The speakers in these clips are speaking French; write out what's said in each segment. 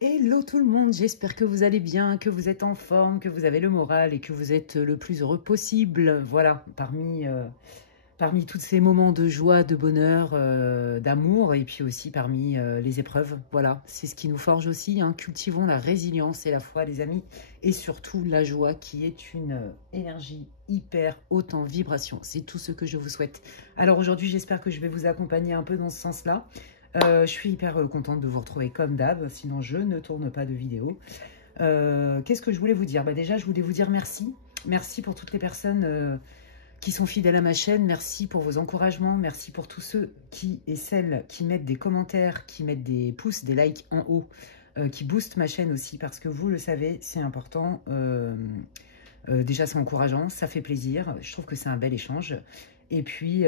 Hello tout le monde, j'espère que vous allez bien, que vous êtes en forme, que vous avez le moral et que vous êtes le plus heureux possible. Voilà, parmi tous ces moments de joie, de bonheur, d'amour et puis aussi parmi les épreuves. Voilà, c'est ce qui nous forge aussi, hein. Cultivons la résilience et la foi, les amis, et surtout la joie qui est une énergie hyper haute en vibration. C'est tout ce que je vous souhaite. Alors aujourd'hui, j'espère que je vais vous accompagner un peu dans ce sens-là. Je suis hyper contente de vous retrouver comme d'hab, sinon je ne tourne pas de vidéo. Qu'est-ce que je voulais vous dire? Déjà, je voulais vous dire merci. Merci pour toutes les personnes qui sont fidèles à ma chaîne. Merci pour vos encouragements. Merci pour tous ceux qui et celles qui mettent des commentaires, qui mettent des pouces, des likes en haut, qui boostent ma chaîne aussi, parce que vous le savez, c'est important. Déjà, c'est encourageant, ça fait plaisir. Je trouve que c'est un bel échange. Et puis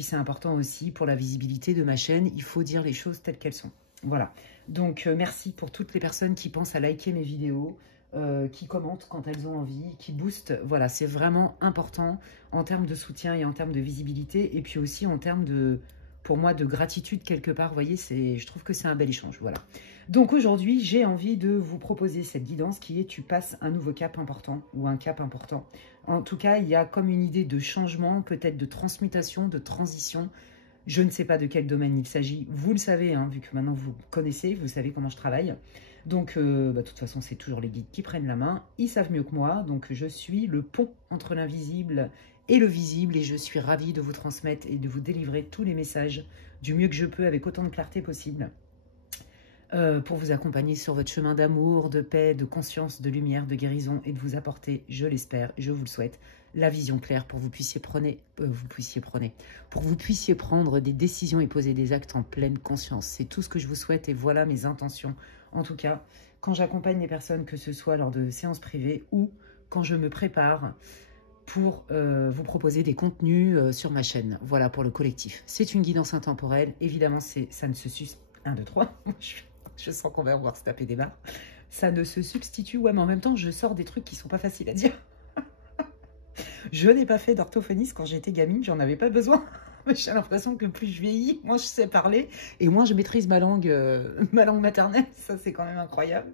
c'est important aussi pour la visibilité de ma chaîne. Il faut dire les choses telles qu'elles sont. Voilà. Donc, merci pour toutes les personnes qui pensent à liker mes vidéos, qui commentent quand elles ont envie, qui boostent. Voilà, c'est vraiment important en termes de soutien et en termes de visibilité. Et puis aussi en termes de, pour moi, de gratitude quelque part. Vous voyez, je trouve que c'est un bel échange. Voilà. Donc aujourd'hui, j'ai envie de vous proposer cette guidance qui est « Tu passes un nouveau cap important » ou un cap important. En tout cas, il y a comme une idée de changement, peut-être de transmutation, de transition. Je ne sais pas de quel domaine il s'agit. Vous le savez, hein, vu que maintenant vous connaissez, vous savez comment je travaille. Donc, de toute façon, c'est toujours les guides qui prennent la main. Ils savent mieux que moi. Donc, je suis le pont entre l'invisible et le visible. Et je suis ravie de vous transmettre et de vous délivrer tous les messages du mieux que je peux avec autant de clarté possible. Pour vous accompagner sur votre chemin d'amour, de paix, de conscience, de lumière, de guérison et de vous apporter, je l'espère, je vous le souhaite, la vision claire pour que vous puissiez prendre des décisions et poser des actes en pleine conscience. C'est tout ce que je vous souhaite et voilà mes intentions. En tout cas, quand j'accompagne les personnes, que ce soit lors de séances privées ou quand je me prépare pour vous proposer des contenus sur ma chaîne. Voilà pour le collectif. C'est une guidance intemporelle. Évidemment, ça ne se suit 1, 2, 3. Je sens qu'on va voir se taper des barres. Ça ne se substitue, ouais, mais en même temps, je sors des trucs qui sont pas faciles à dire. Je n'ai pas fait d'orthophonisme quand j'étais gamine, j'en avais pas besoin. J'ai l'impression que plus je vieillis, moins je sais parler et moins je maîtrise ma langue maternelle. Ça, c'est quand même incroyable.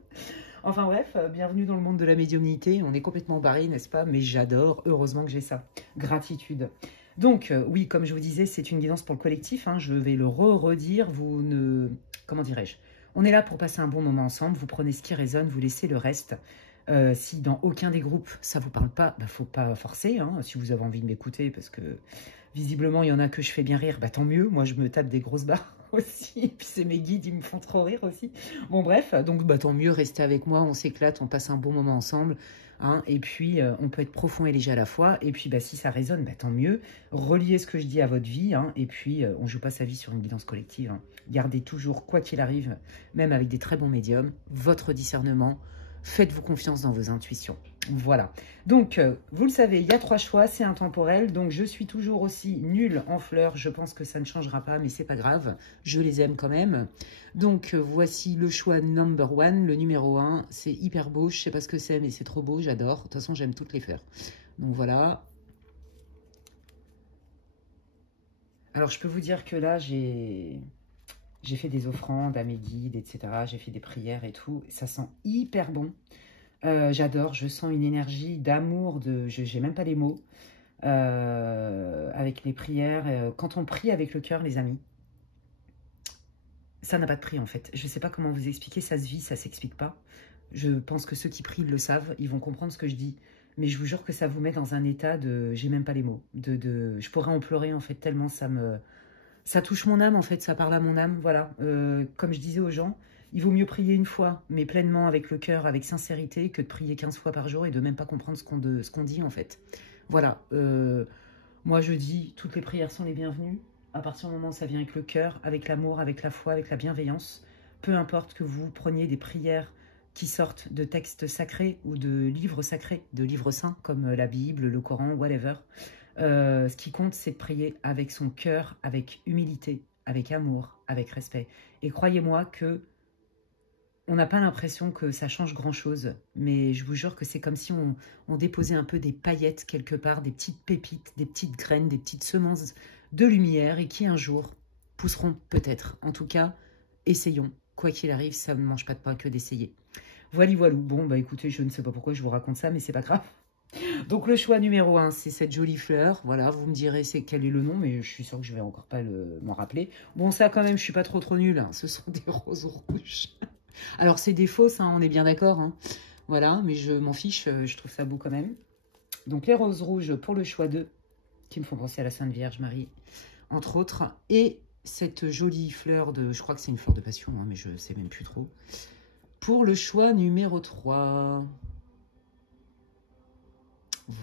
Enfin bref, bienvenue dans le monde de la médiumnité. On est complètement barré, n'est-ce pas? Mais j'adore, heureusement que j'ai ça. Gratitude. Donc, oui, comme je vous disais, c'est une guidance pour le collectif. Hein. Je vais le redire. Vous ne... Comment dirais-je? On est là pour passer un bon moment ensemble. Vous prenez ce qui résonne, vous laissez le reste. Si dans aucun des groupes, ça ne vous parle pas, bah, faut pas forcer. Hein, si vous avez envie de m'écouter, parce que visiblement, il y en a que je fais bien rire, bah, tant mieux. Moi, je me tape des grosses barres aussi. Et puis, c'est mes guides, ils me font trop rire aussi. Bon, bref, donc bah, tant mieux, restez avec moi. On s'éclate, on passe un bon moment ensemble. Hein, et puis, on peut être profond et léger à la fois. Et puis, bah, si ça résonne, bah, tant mieux. Reliez ce que je dis à votre vie. Hein, et puis, on ne joue pas sa vie sur une guidance collective. Hein. Gardez toujours, quoi qu'il arrive, même avec des très bons médiums, votre discernement. Faites-vous confiance dans vos intuitions. Voilà. Donc, vous le savez, il y a 3 choix, c'est intemporel. Donc, je suis toujours aussi nulle en fleurs. Je pense que ça ne changera pas, mais c'est pas grave. Je les aime quand même. Donc, voici le choix number 1, le numéro 1. C'est hyper beau. Je sais pas ce que c'est, mais c'est trop beau. J'adore. De toute façon, j'aime toutes les fleurs. Donc, voilà. Alors, je peux vous dire que là, j'ai fait des offrandes à mes guides, etc. J'ai fait des prières et tout. Ça sent hyper bon. J'adore, je sens une énergie d'amour, j'ai même pas les mots, avec les prières. Quand on prie avec le cœur, les amis, ça n'a pas de prix en fait. Je ne sais pas comment vous expliquer, ça se vit, ça s'explique pas. Je pense que ceux qui prient le savent, ils vont comprendre ce que je dis. Mais je vous jure que ça vous met dans un état de... J'ai même pas les mots. Je pourrais en pleurer en fait, tellement ça touche mon âme en fait, ça parle à mon âme. Voilà, comme je disais aux gens, il vaut mieux prier une fois, mais pleinement avec le cœur, avec sincérité, que de prier 15 fois par jour et de même pas comprendre ce qu'on dit en fait. Voilà, moi je dis, toutes les prières sont les bienvenues. À partir du moment où ça vient avec le cœur, avec l'amour, avec la foi, avec la bienveillance, peu importe que vous preniez des prières qui sortent de textes sacrés ou de livres sacrés, de livres saints comme la Bible, le Coran, whatever. Ce qui compte, c'est de prier avec son cœur, avec humilité, avec amour, avec respect. Et croyez-moi que on n'a pas l'impression que ça change grand-chose, mais je vous jure que c'est comme si on déposait un peu des paillettes quelque part, des petites pépites, des petites graines, des petites semences de lumière et qui un jour pousseront peut-être. En tout cas, essayons. quoi qu'il arrive, ça ne mange pas de pain que d'essayer. Voilà, voilà. Bon, bah écoutez, je ne sais pas pourquoi je vous raconte ça, mais c'est pas grave. Donc le choix numéro 1, c'est cette jolie fleur. Voilà, vous me direz quel est le nom, mais je suis sûre que je vais encore pas m'en rappeler. Bon, ça quand même, je suis pas trop nulle. Hein. Ce sont des roses rouges. Alors c'est des fausses, hein, on est bien d'accord. Hein. Voilà, mais je m'en fiche, je trouve ça beau quand même. Donc les roses rouges pour le choix 2, qui me font penser à la Sainte Vierge Marie, entre autres. Et cette jolie fleur de, je crois que c'est une fleur de passion, hein, mais je sais même plus trop. Pour le choix numéro 3.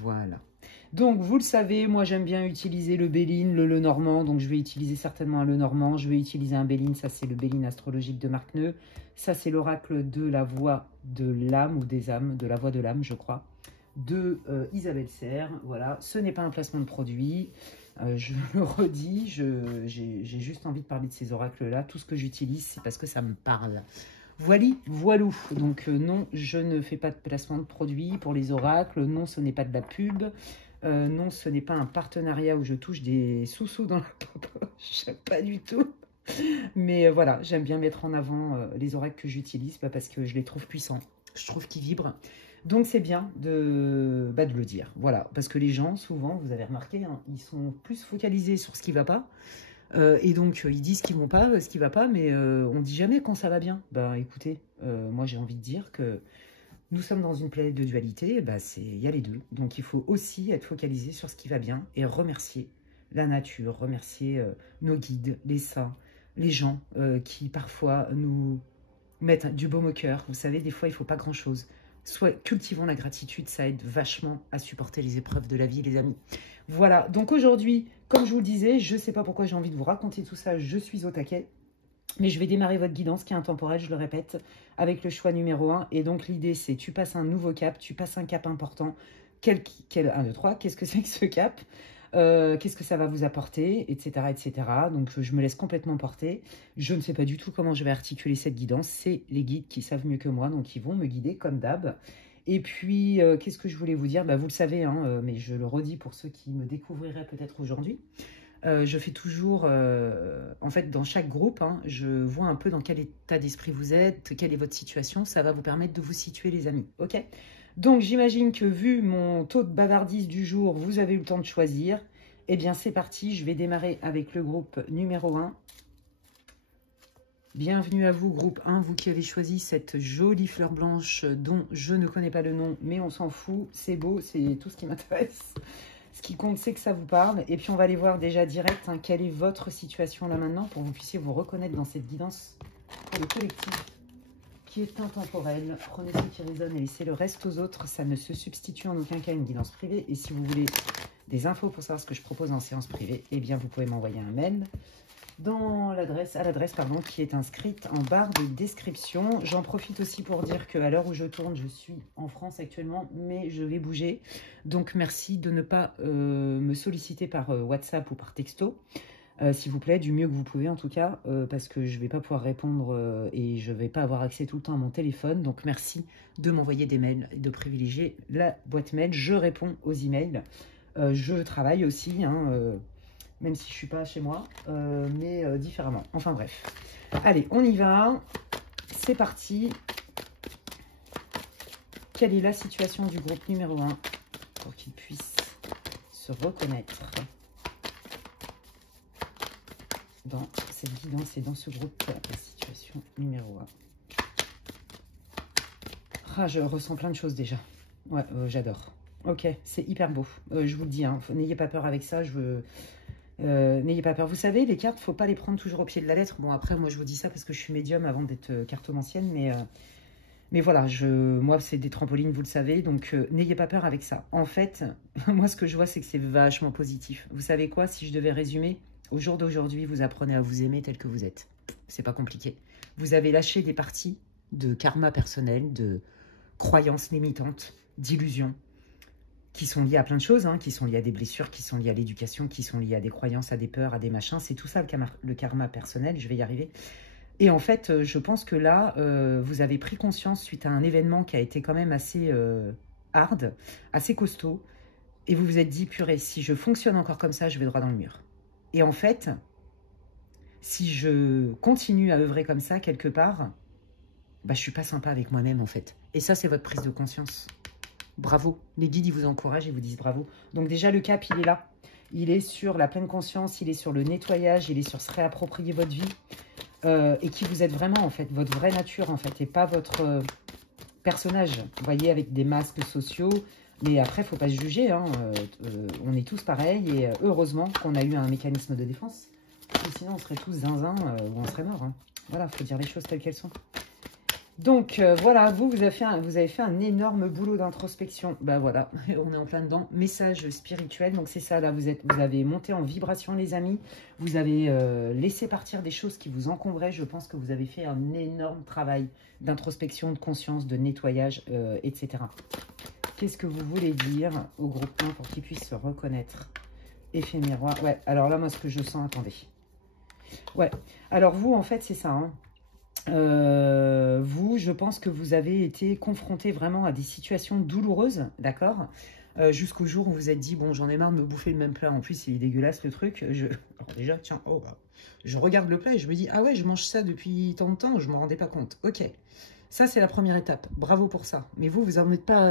Voilà. Donc, vous le savez, moi, j'aime bien utiliser le Béline, le Lenormand. Donc, je vais utiliser certainement un Lenormand. Je vais utiliser un Béline. Ça, c'est le Béline astrologique de Marc Neu. Ça, c'est l'oracle de la voix de l'âme ou des âmes, de la voix de l'âme, je crois, de Isabelle Serre. Voilà. Ce n'est pas un placement de produit. Je le redis, j'ai juste envie de parler de ces oracles-là. Tout ce que j'utilise, c'est parce que ça me parle. Voilà, voilou. Donc non, je ne fais pas de placement de produits pour les oracles. Non, ce n'est pas de la pub. Non, ce n'est pas un partenariat où je touche des sous-sous dans la poche. Pas du tout. Mais voilà, j'aime bien mettre en avant les oracles que j'utilise parce que je les trouve puissants. Je trouve qu'ils vibrent. Donc c'est bien de le dire. Voilà, parce que les gens, souvent, vous avez remarqué, hein, ils sont plus focalisés sur ce qui ne va pas. Et donc, ils disent ce qui ne va pas, mais on ne dit jamais quand ça va bien. Ben, écoutez, moi, j'ai envie de dire que nous sommes dans une planète de dualité, il y a les deux. Donc, il faut aussi être focalisé sur ce qui va bien et remercier la nature, remercier nos guides, les saints, les gens qui, parfois, nous mettent du baume au cœur. Vous savez, des fois, il ne faut pas grand-chose. Soit cultivons la gratitude, ça aide vachement à supporter les épreuves de la vie, les amis. Voilà, donc aujourd'hui, comme je vous le disais, je ne sais pas pourquoi j'ai envie de vous raconter tout ça, je suis au taquet. Mais je vais démarrer votre guidance qui est intemporelle, je le répète, avec le choix numéro 1. Et donc l'idée, c'est tu passes un nouveau cap, tu passes un cap important. 1, 2, 3, qu'est-ce que c'est que ce cap? Qu'est-ce que ça va vous apporter, etc., etc. Donc, je me laisse complètement porter. Je ne sais pas du tout comment je vais articuler cette guidance. C'est les guides qui savent mieux que moi, donc ils vont me guider comme d'hab. Et puis, qu'est-ce que je voulais vous dire? Vous le savez, hein, mais je le redis pour ceux qui me découvriraient peut-être aujourd'hui. Je fais toujours, en fait, dans chaque groupe, hein, je vois un peu dans quel état d'esprit vous êtes, quelle est votre situation. Ça va vous permettre de vous situer, les amis. Ok? Donc, j'imagine que vu mon taux de bavardise du jour, vous avez eu le temps de choisir. Eh bien, c'est parti. Je vais démarrer avec le groupe numéro 1. Bienvenue à vous, groupe 1, vous qui avez choisi cette jolie fleur blanche dont je ne connais pas le nom, mais on s'en fout. C'est beau, c'est tout ce qui m'intéresse. Ce qui compte, c'est que ça vous parle. Et puis, on va aller voir déjà direct quelle est votre situation là maintenant pour que vous puissiez vous reconnaître dans cette guidance pour le collectif qui est intemporel. Prenez ce qui résonne et laissez le reste aux autres. Ça ne se substitue en aucun cas à une guidance privée. Et si vous voulez des infos pour savoir ce que je propose en séance privée, eh bien, vous pouvez m'envoyer un mail à l'adresse qui est inscrite en barre de description. J'en profite aussi pour dire qu'à l'heure où je tourne, je suis en France actuellement, mais je vais bouger. Donc, merci de ne pas me solliciter par WhatsApp ou par texto. S'il vous plaît, du mieux que vous pouvez en tout cas, parce que je ne vais pas pouvoir répondre et je ne vais pas avoir accès tout le temps à mon téléphone. Donc, merci de m'envoyer des mails et de privilégier la boîte mail. Je réponds aux emails. Je travaille aussi, hein, même si je ne suis pas chez moi, mais différemment. Enfin bref. Allez, on y va. C'est parti. Quelle est la situation du groupe numéro 1 pour qu'il puisse se reconnaître dans cette guidance et dans ce groupe? La situation numéro 1. Ah, je ressens plein de choses déjà. Ouais, j'adore. Ok, c'est hyper beau. Je vous le dis, hein, n'ayez pas peur avec ça. N'ayez pas peur. Vous savez, les cartes, faut pas les prendre toujours au pied de la lettre. Bon, après, moi, je vous dis ça parce que je suis médium avant d'être cartomancienne, mais voilà, moi, c'est des trampolines, vous le savez, donc n'ayez pas peur avec ça. En fait, moi, ce que je vois, c'est que c'est vachement positif. Vous savez quoi? Si je devais résumer, au jour d'aujourd'hui, vous apprenez à vous aimer tel que vous êtes. C'est pas compliqué. Vous avez lâché des parties de karma personnel, de croyances limitantes, d'illusions, qui sont liées à plein de choses, hein, qui sont liées à des blessures, qui sont liées à l'éducation, qui sont liées à des croyances, à des peurs, à des machins. C'est tout ça le karma personnel, je vais y arriver. Et en fait, je pense que là, vous avez pris conscience suite à un événement qui a été quand même assez hard, assez costaud, et vous vous êtes dit, purée, si je fonctionne encore comme ça, je vais droit dans le mur. Et en fait, si je continue à œuvrer comme ça, quelque part, bah, je ne suis pas sympa avec moi-même, en fait. Et ça, c'est votre prise de conscience. Bravo. Les guides, ils vous encouragent, ils vous disent bravo. Donc déjà, le cap, il est là. Il est sur la pleine conscience, il est sur le nettoyage, il est sur se réapproprier votre vie. Et qui vous êtes vraiment, en fait, votre vraie nature, en fait, et pas votre personnage. Vous voyez, avec des masques sociaux. Mais après, il ne faut pas se juger. Hein. On est tous pareils. Et heureusement qu'on a eu un mécanisme de défense. Parce que sinon, on serait tous zinzin ou on serait mort. Hein. Voilà, il faut dire les choses telles qu'elles sont. Donc, voilà, vous avez fait un énorme boulot d'introspection. Ben voilà, on est en plein dedans. Message spirituel, donc c'est ça, là, vous avez monté en vibration, les amis. Vous avez laissé partir des choses qui vous encombraient. Je pense que vous avez fait un énorme travail d'introspection, de conscience, de nettoyage, etc. Qu'est-ce que vous voulez dire au groupe 1 pour qu'il puisse se reconnaître? Effet miroir. Ouais, alors là, moi, ce que je sens, attendez. Ouais, alors vous, en fait, c'est ça, hein. Vous, je pense que vous avez été confronté vraiment à des situations douloureuses, d'accord, jusqu'au jour où vous vous êtes dit, bon, j'en ai marre de me bouffer le même plat, en plus, il est dégueulasse, le truc. Alors déjà, tiens, oh, bah, je regarde le plat et je me dis, ah ouais, je mange ça depuis tant de temps, je ne m'en rendais pas compte. Ok, ça, c'est la première étape. Bravo pour ça. Mais vous n'en êtes pas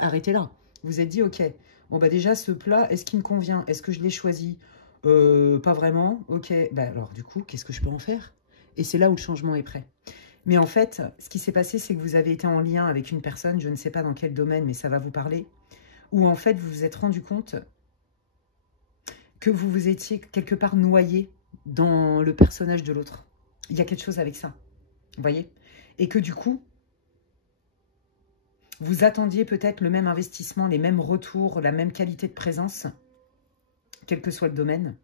arrêté là. Vous vous êtes dit, ok, bon, bah déjà, ce plat, est-ce qu'il me convient? Est-ce que je l'ai choisi? Pas vraiment. Ok, bah alors, du coup, qu'est-ce que je peux en faire? Et c'est là où le changement est prêt. Mais en fait, ce qui s'est passé, c'est que vous avez été en lien avec une personne, je ne sais pas dans quel domaine, mais ça va vous parler, où en fait, vous vous êtes rendu compte que vous vous étiez quelque part noyé dans le personnage de l'autre. Il y a quelque chose avec ça, vous voyez? Et que du coup, vous attendiez peut-être le même investissement, les mêmes retours, la même qualité de présence, quel que soit le domaine.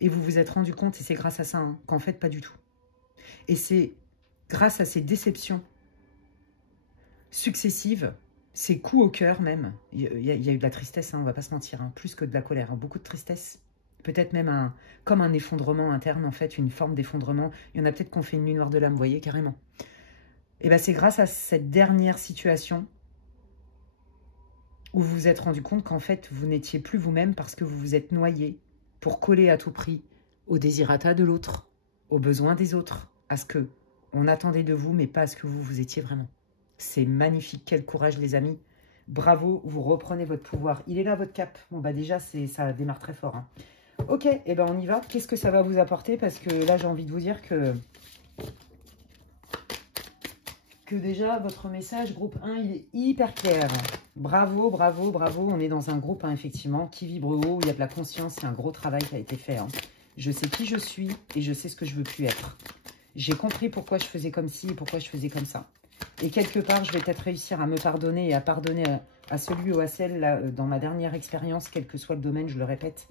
Et vous vous êtes rendu compte, et c'est grâce à ça, hein, qu'en fait, pas du tout. Et c'est grâce à ces déceptions successives, ces coups au cœur même, il y a eu de la tristesse, hein, on ne va pas se mentir, hein, plus que de la colère, hein, beaucoup de tristesse, peut-être même comme un effondrement interne, en fait, une forme d'effondrement. Il y en a peut-être qu'on fait une nuit noire de l'âme, vous voyez, carrément. Et bien c'est grâce à cette dernière situation où vous vous êtes rendu compte qu'en fait, vous n'étiez plus vous-même parce que vous vous êtes noyé pour coller à tout prix au désirata de l'autre, aux besoins des autres, à ce que on attendait de vous, mais pas à ce que vous étiez vraiment. C'est magnifique, quel courage les amis. Bravo, vous reprenez votre pouvoir. Il est là votre cap. Bon bah déjà, ça démarre très fort. Hein. Ok, et ben on y va. Qu'est-ce que ça va vous apporter? Parce que là, j'ai envie de vous dire que déjà, votre message, groupe 1, il est hyper clair. Bravo, bravo, bravo. On est dans un groupe, hein, effectivement, qui vibre haut, où il y a de la conscience. C'est un gros travail qui a été fait. Hein. Je sais qui je suis et je sais ce que je veux plus être. J'ai compris pourquoi je faisais comme ci et pourquoi je faisais comme ça. Et quelque part, je vais peut-être réussir à me pardonner et à pardonner à celui ou à celle, là, dans ma dernière expérience, quel que soit le domaine, je le répète,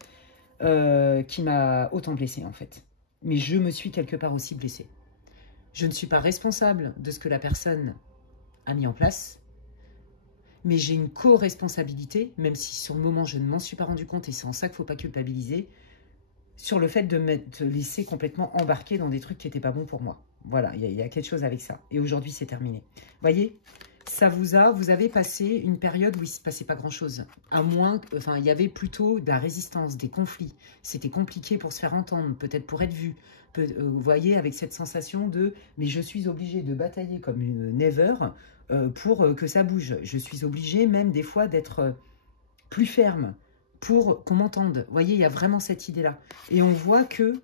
qui m'a autant blessée, en fait. Mais je me suis quelque part aussi blessée. Je ne suis pas responsable de ce que la personne a mis en place, mais j'ai une co-responsabilité, même si sur le moment, je ne m'en suis pas rendu compte, et c'est en ça qu'il ne faut pas culpabiliser, sur le fait de me laisser complètement embarquer dans des trucs qui n'étaient pas bons pour moi. Voilà, il y a quelque chose avec ça. Et aujourd'hui, c'est terminé. Vous voyez, vous avez passé une période où il ne se passait pas grand-chose. À moins, enfin, il y avait plutôt de la résistance, des conflits. C'était compliqué pour se faire entendre, peut-être pour être vu. Vous voyez, avec cette sensation de « mais je suis obligé de batailler comme une never pour que ça bouge. Je suis obligé même des fois d'être plus ferme pour qu'on m'entende. » Vous voyez, il y a vraiment cette idée-là. Et on voit que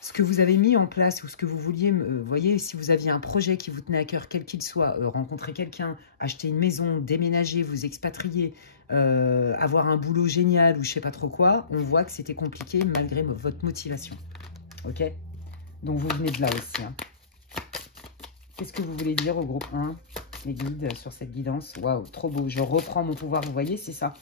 ce que vous avez mis en place ou ce que vous vouliez, vous voyez, si vous aviez un projet qui vous tenait à cœur, quel qu'il soit, rencontrer quelqu'un, acheter une maison, déménager, vous expatrier, avoir un boulot génial ou je sais pas trop quoi, on voit que c'était compliqué malgré votre motivation. Ok? Donc vous venez de là aussi. Hein. Qu'est-ce que vous voulez dire au groupe 1, les guides, sur cette guidance? Waouh, trop beau. Je reprends mon pouvoir, vous voyez, c'est ça.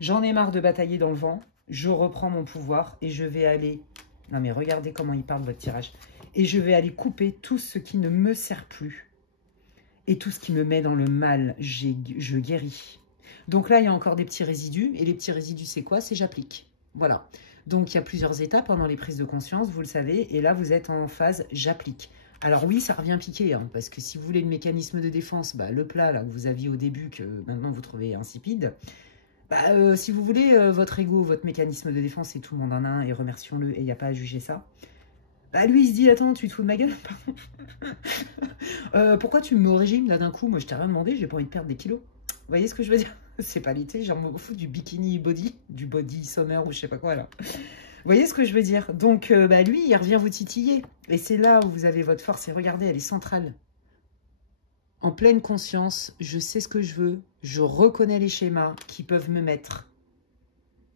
J'en ai marre de batailler dans le vent. Je reprends mon pouvoir et je vais aller... Non mais regardez comment il parle votre tirage. Et je vais aller couper tout ce qui ne me sert plus. Et tout ce qui me met dans le mal, je guéris. Donc là, il y a encore des petits résidus. Et les petits résidus, c'est quoi? C'est j'applique. Voilà. Donc il y a plusieurs étapes pendant les prises de conscience, vous le savez. Et là, vous êtes en phase j'applique. Alors oui, ça revient piquer. Hein, parce que si vous voulez le mécanisme de défense, bah, le plat là, que vous aviez au début, que maintenant vous trouvez insipide... Si vous voulez, votre ego, votre mécanisme de défense, et tout le monde en a un, et remercions-le, et il n'y a pas à juger ça. Bah lui, il se dit, attends, tu te fous de ma gueule? Pourquoi tu me mets au régime, là, d'un coup? Moi, je t'ai rien demandé, j'ai pas envie de perdre des kilos. Vous voyez ce que je veux dire? C'est pas l'été, genre, me fous du bikini body, du body summer, ou je sais pas quoi, là. Vous voyez ce que je veux dire? Donc, lui, il revient vous titiller. Et c'est là où vous avez votre force. Et regardez, elle est centrale. En pleine conscience, je sais ce que je veux. Je reconnais les schémas qui peuvent me mettre,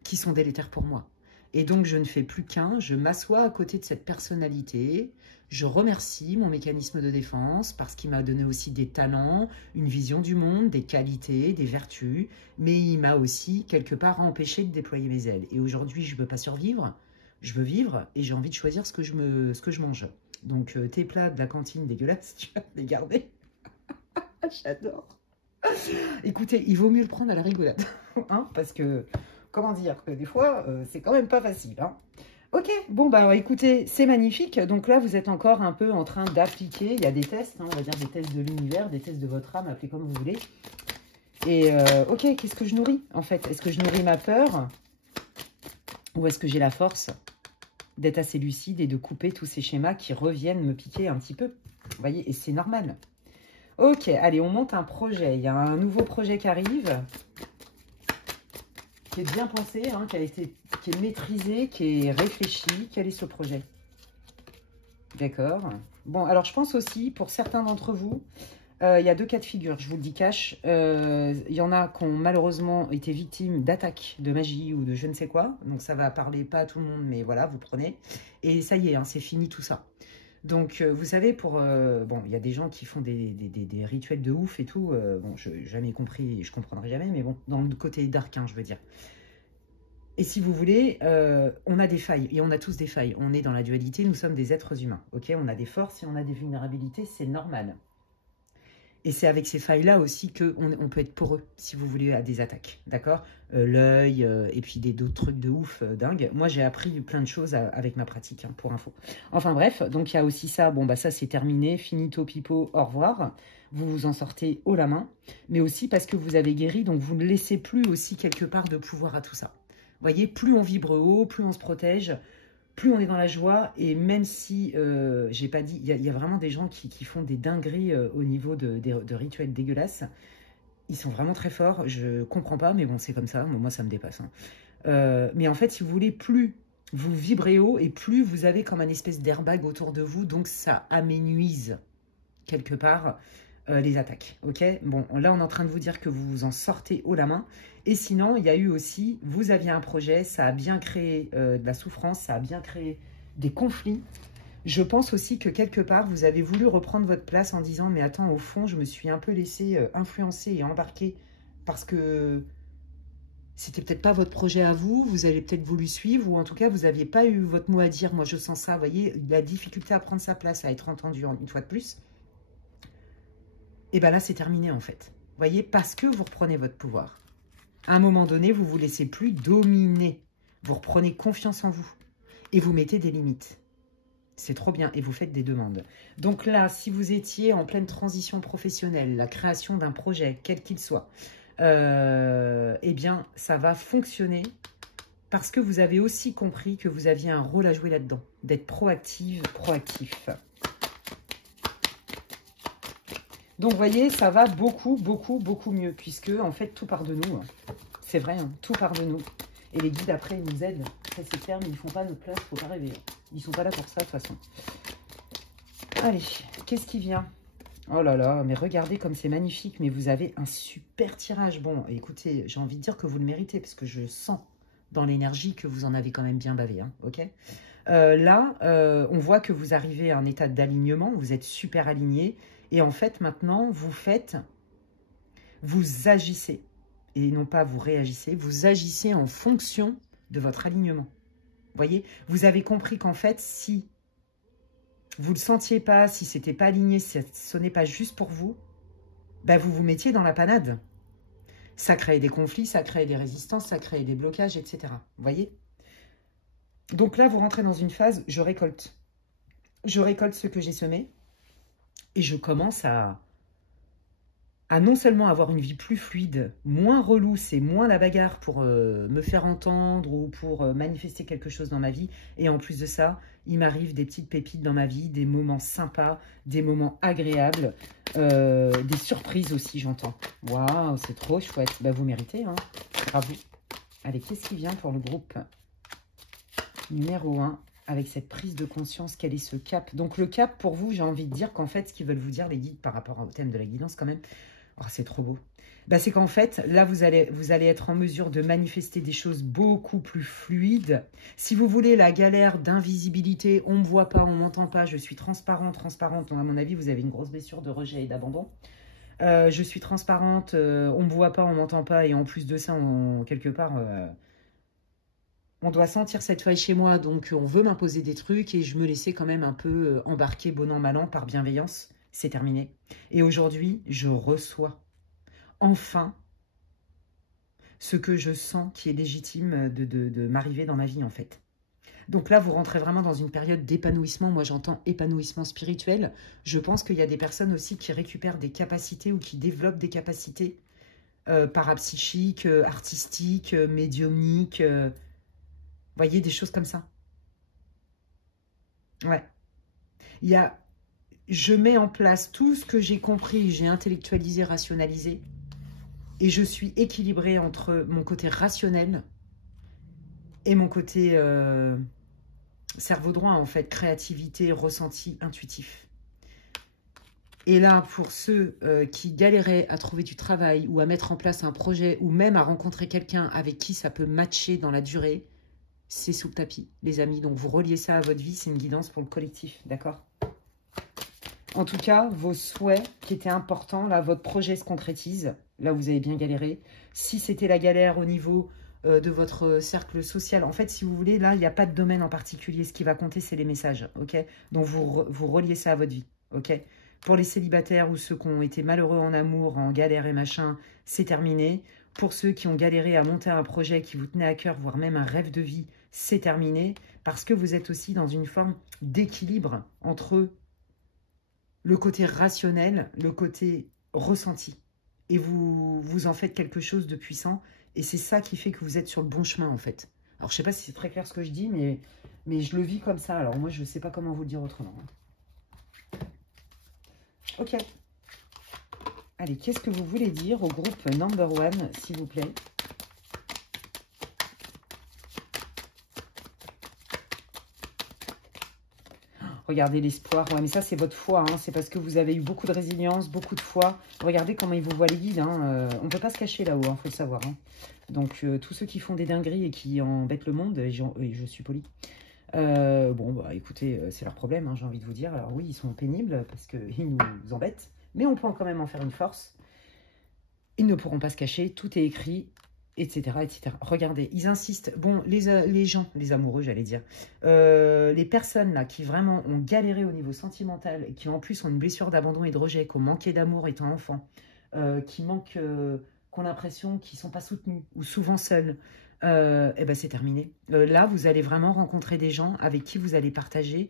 qui sont délétères pour moi. Et donc, je ne fais plus qu'un. Je m'assois à côté de cette personnalité. Je remercie mon mécanisme de défense parce qu'il m'a donné aussi des talents, une vision du monde, des qualités, des vertus. Mais il m'a aussi, quelque part, empêché de déployer mes ailes. Et aujourd'hui, je ne veux pas survivre. Je veux vivre et j'ai envie de choisir ce que je mange. Donc, tes plats de la cantine dégueulasses, tu vas les garder. J'adore. Écoutez, il vaut mieux le prendre à la rigolade. Hein, parce que, comment dire, que des fois, c'est quand même pas facile. Hein. Ok, bon, bah écoutez, c'est magnifique. Donc là, vous êtes encore un peu en train d'appliquer. Il y a des tests, hein, on va dire des tests de l'univers, des tests de votre âme, appelez comme vous voulez. Et ok, qu'est-ce que je nourris, en fait? Est-ce que je nourris ma peur? Ou est-ce que j'ai la force d'être assez lucide et de couper tous ces schémas qui reviennent me piquer un petit peu? Vous voyez, et c'est normal. Ok, allez, on monte un projet. Il y a un nouveau projet qui arrive, qui est bien pensé, hein, qui est maîtrisé, qui est réfléchi. Quel est ce projet? D'accord. Bon, alors je pense aussi, pour certains d'entre vous, il y a deux cas de figure, je vous le dis cash. Il y en a qui ont malheureusement été victimes d'attaques de magie ou de je ne sais quoi. Donc ça va parler pas à tout le monde, mais voilà, vous prenez. Et ça y est, hein, c'est fini tout ça. Donc, vous savez, bon, il y a des gens qui font des rituels de ouf et tout. Bon, je n'ai jamais compris, je comprendrai jamais, mais bon, dans le côté dark, hein, je veux dire. Et si vous voulez, on a des failles, et on a tous des failles. On est dans la dualité, nous sommes des êtres humains, ok? On a des forces et on a des vulnérabilités, c'est normal. Et c'est avec ces failles-là aussi qu'on peut être poreux, si vous voulez, à des attaques, d'accord? L'œil, et puis d'autres trucs de ouf, dingues. Moi, j'ai appris plein de choses avec ma pratique, hein, pour info. Enfin bref, donc il y a aussi ça. Bon, bah ça, c'est terminé. Finito, pipo, au revoir. Vous vous en sortez haut la main. Mais aussi parce que vous avez guéri, donc vous ne laissez plus aussi quelque part de pouvoir à tout ça. Vous voyez, plus on vibre haut, plus on se protège, plus on est dans la joie, et même si, j'ai pas dit, il y a vraiment des gens qui font des dingueries au niveau de rituels dégueulasses. Ils sont vraiment très forts, je comprends pas, mais bon, c'est comme ça, moi ça me dépasse. Hein. Mais en fait, si vous voulez, plus vous vibrez haut, et plus vous avez comme un espèce d'airbag autour de vous, donc ça aménuise quelque part les attaques, ok? Bon, là, on est en train de vous dire que vous vous en sortez haut la main. Et sinon, il y a eu aussi, vous aviez un projet, ça a bien créé de la souffrance, ça a bien créé des conflits. Je pense aussi que quelque part, vous avez voulu reprendre votre place en disant, mais attends, au fond, je me suis un peu laissé influencer et embarquer parce que c'était peut-être pas votre projet à vous, vous avez peut-être voulu suivre, ou en tout cas, vous n'aviez pas eu votre mot à dire. Moi, je sens ça, vous voyez, la difficulté à prendre sa place, à être entendu une fois de plus. Et bien là, c'est terminé en fait. Vous voyez, parce que vous reprenez votre pouvoir. À un moment donné, vous ne vous laissez plus dominer. Vous reprenez confiance en vous. Et vous mettez des limites. C'est trop bien. Et vous faites des demandes. Donc là, si vous étiez en pleine transition professionnelle, la création d'un projet, quel qu'il soit, eh bien, ça va fonctionner parce que vous avez aussi compris que vous aviez un rôle à jouer là-dedans. D'être proactive, proactif. Donc, vous voyez, ça va beaucoup, beaucoup, beaucoup mieux, puisque, en fait, tout part de nous. Hein. C'est vrai, hein, tout part de nous. Et les guides, après, ils nous aident. Ça, c'est clair, mais ils ne font pas notre place, il ne faut pas rêver. Ils ne sont pas là pour ça, de toute façon. Allez, qu'est-ce qui vient? Oh là là, mais regardez comme c'est magnifique, mais vous avez un super tirage. Bon, écoutez, j'ai envie de dire que vous le méritez, parce que je sens dans l'énergie que vous en avez quand même bien bavé, hein, ok? Là, on voit que vous arrivez à un état d'alignement, vous êtes super aligné, et en fait, maintenant, vous agissez, et non pas vous réagissez, vous agissez en fonction de votre alignement. Vous voyez, vous avez compris qu'en fait, si vous ne le sentiez pas, si ce n'était pas aligné, si ce n'est pas juste pour vous, ben vous vous mettiez dans la panade. Ça crée des conflits, ça crée des résistances, ça crée des blocages, etc. Vous voyez? Donc là, vous rentrez dans une phase, je récolte. Je récolte ce que j'ai semé et je commence à à non seulement avoir une vie plus fluide, moins relou, c'est moins la bagarre pour me faire entendre ou pour manifester quelque chose dans ma vie. Et en plus de ça, il m'arrive des petites pépites dans ma vie, des moments sympas, des moments agréables, des surprises aussi, j'entends. Waouh, c'est trop chouette. Bah, vous méritez, hein. Bravo. Allez, qu'est-ce qui vient pour le groupe numéro 1 avec cette prise de conscience? Quel est ce cap? Donc, le cap, pour vous, j'ai envie de dire qu'en fait, ce qu'ils veulent vous dire, les guides, par rapport au thème de la guidance, quand même, oh, c'est trop beau. Bah, c'est qu'en fait, là, vous allez être en mesure de manifester des choses beaucoup plus fluides. Si vous voulez la galère d'invisibilité, on ne me voit pas, on ne m'entend pas, je suis transparente. Donc, à mon avis, vous avez une grosse blessure de rejet et d'abandon. Je suis transparente, on ne me voit pas, on ne m'entend pas, et en plus de ça, quelque part, on doit sentir cette faille chez moi, donc on veut m'imposer des trucs, et je me laissais quand même un peu embarquer bon an, mal an, par bienveillance. C'est terminé. Et aujourd'hui, je reçois enfin ce que je sens qui est légitime de m'arriver dans ma vie, en fait. Donc là, vous rentrez vraiment dans une période d'épanouissement. Moi, j'entends épanouissement spirituel. Je pense qu'il y a des personnes aussi qui récupèrent des capacités ou qui développent des capacités parapsychiques, artistiques, médiumniques. Vous voyez, des choses comme ça. Ouais. Je mets en place tout ce que j'ai compris, j'ai intellectualisé, rationalisé. Et je suis équilibrée entre mon côté rationnel et mon côté cerveau droit, en fait, créativité, ressenti, intuitif. Et là, pour ceux qui galéraient à trouver du travail ou à mettre en place un projet ou même à rencontrer quelqu'un avec qui ça peut matcher dans la durée, c'est sous le tapis, les amis. Donc, vous reliez ça à votre vie, c'est une guidance pour le collectif, d'accord? En tout cas, vos souhaits qui étaient importants, là, votre projet se concrétise. Là, vous avez bien galéré. Si c'était la galère au niveau de votre cercle social, en fait, si vous voulez, là, il n'y a pas de domaine en particulier. Ce qui va compter, c'est les messages, ok? Donc, vous reliez ça à votre vie, ok? Pour les célibataires ou ceux qui ont été malheureux en amour, en galère et machin, c'est terminé. Pour ceux qui ont galéré à monter un projet qui vous tenait à cœur, voire même un rêve de vie, c'est terminé. Parce que vous êtes aussi dans une forme d'équilibre entre le côté rationnel, le côté ressenti. Et vous en faites quelque chose de puissant. Et c'est ça qui fait que vous êtes sur le bon chemin, en fait. Alors, je ne sais pas si c'est très clair ce que je dis, mais je le vis comme ça. Alors, moi, je ne sais pas comment vous le dire autrement. Ok. Allez, qu'est-ce que vous voulez dire au groupe number 1, s'il vous plaît? Regardez l'espoir. Ouais, mais ça, c'est votre foi. Hein. C'est parce que vous avez eu beaucoup de résilience, beaucoup de foi. Regardez comment ils vous voient les guides. Hein. On ne peut pas se cacher là-haut, il faut le savoir. Hein. Donc, tous ceux qui font des dingueries et qui embêtent le monde, et je suis poli. Bon, bah écoutez, c'est leur problème, hein, j'ai envie de vous dire. Alors oui, ils sont pénibles parce qu'ils nous embêtent. Mais on peut quand même en faire une force. Ils ne pourront pas se cacher. Tout est écrit. Etc, etc. Regardez, ils insistent. Bon, les gens, les amoureux, j'allais dire, les personnes là qui vraiment ont galéré au niveau sentimental et qui en plus ont une blessure d'abandon et de rejet, qui ont manqué d'amour étant enfant, qui manquent, qui ont l'impression qu'ils ne sont pas soutenus ou souvent seuls, et ben c'est terminé. Là, vous allez vraiment rencontrer des gens avec qui vous allez partager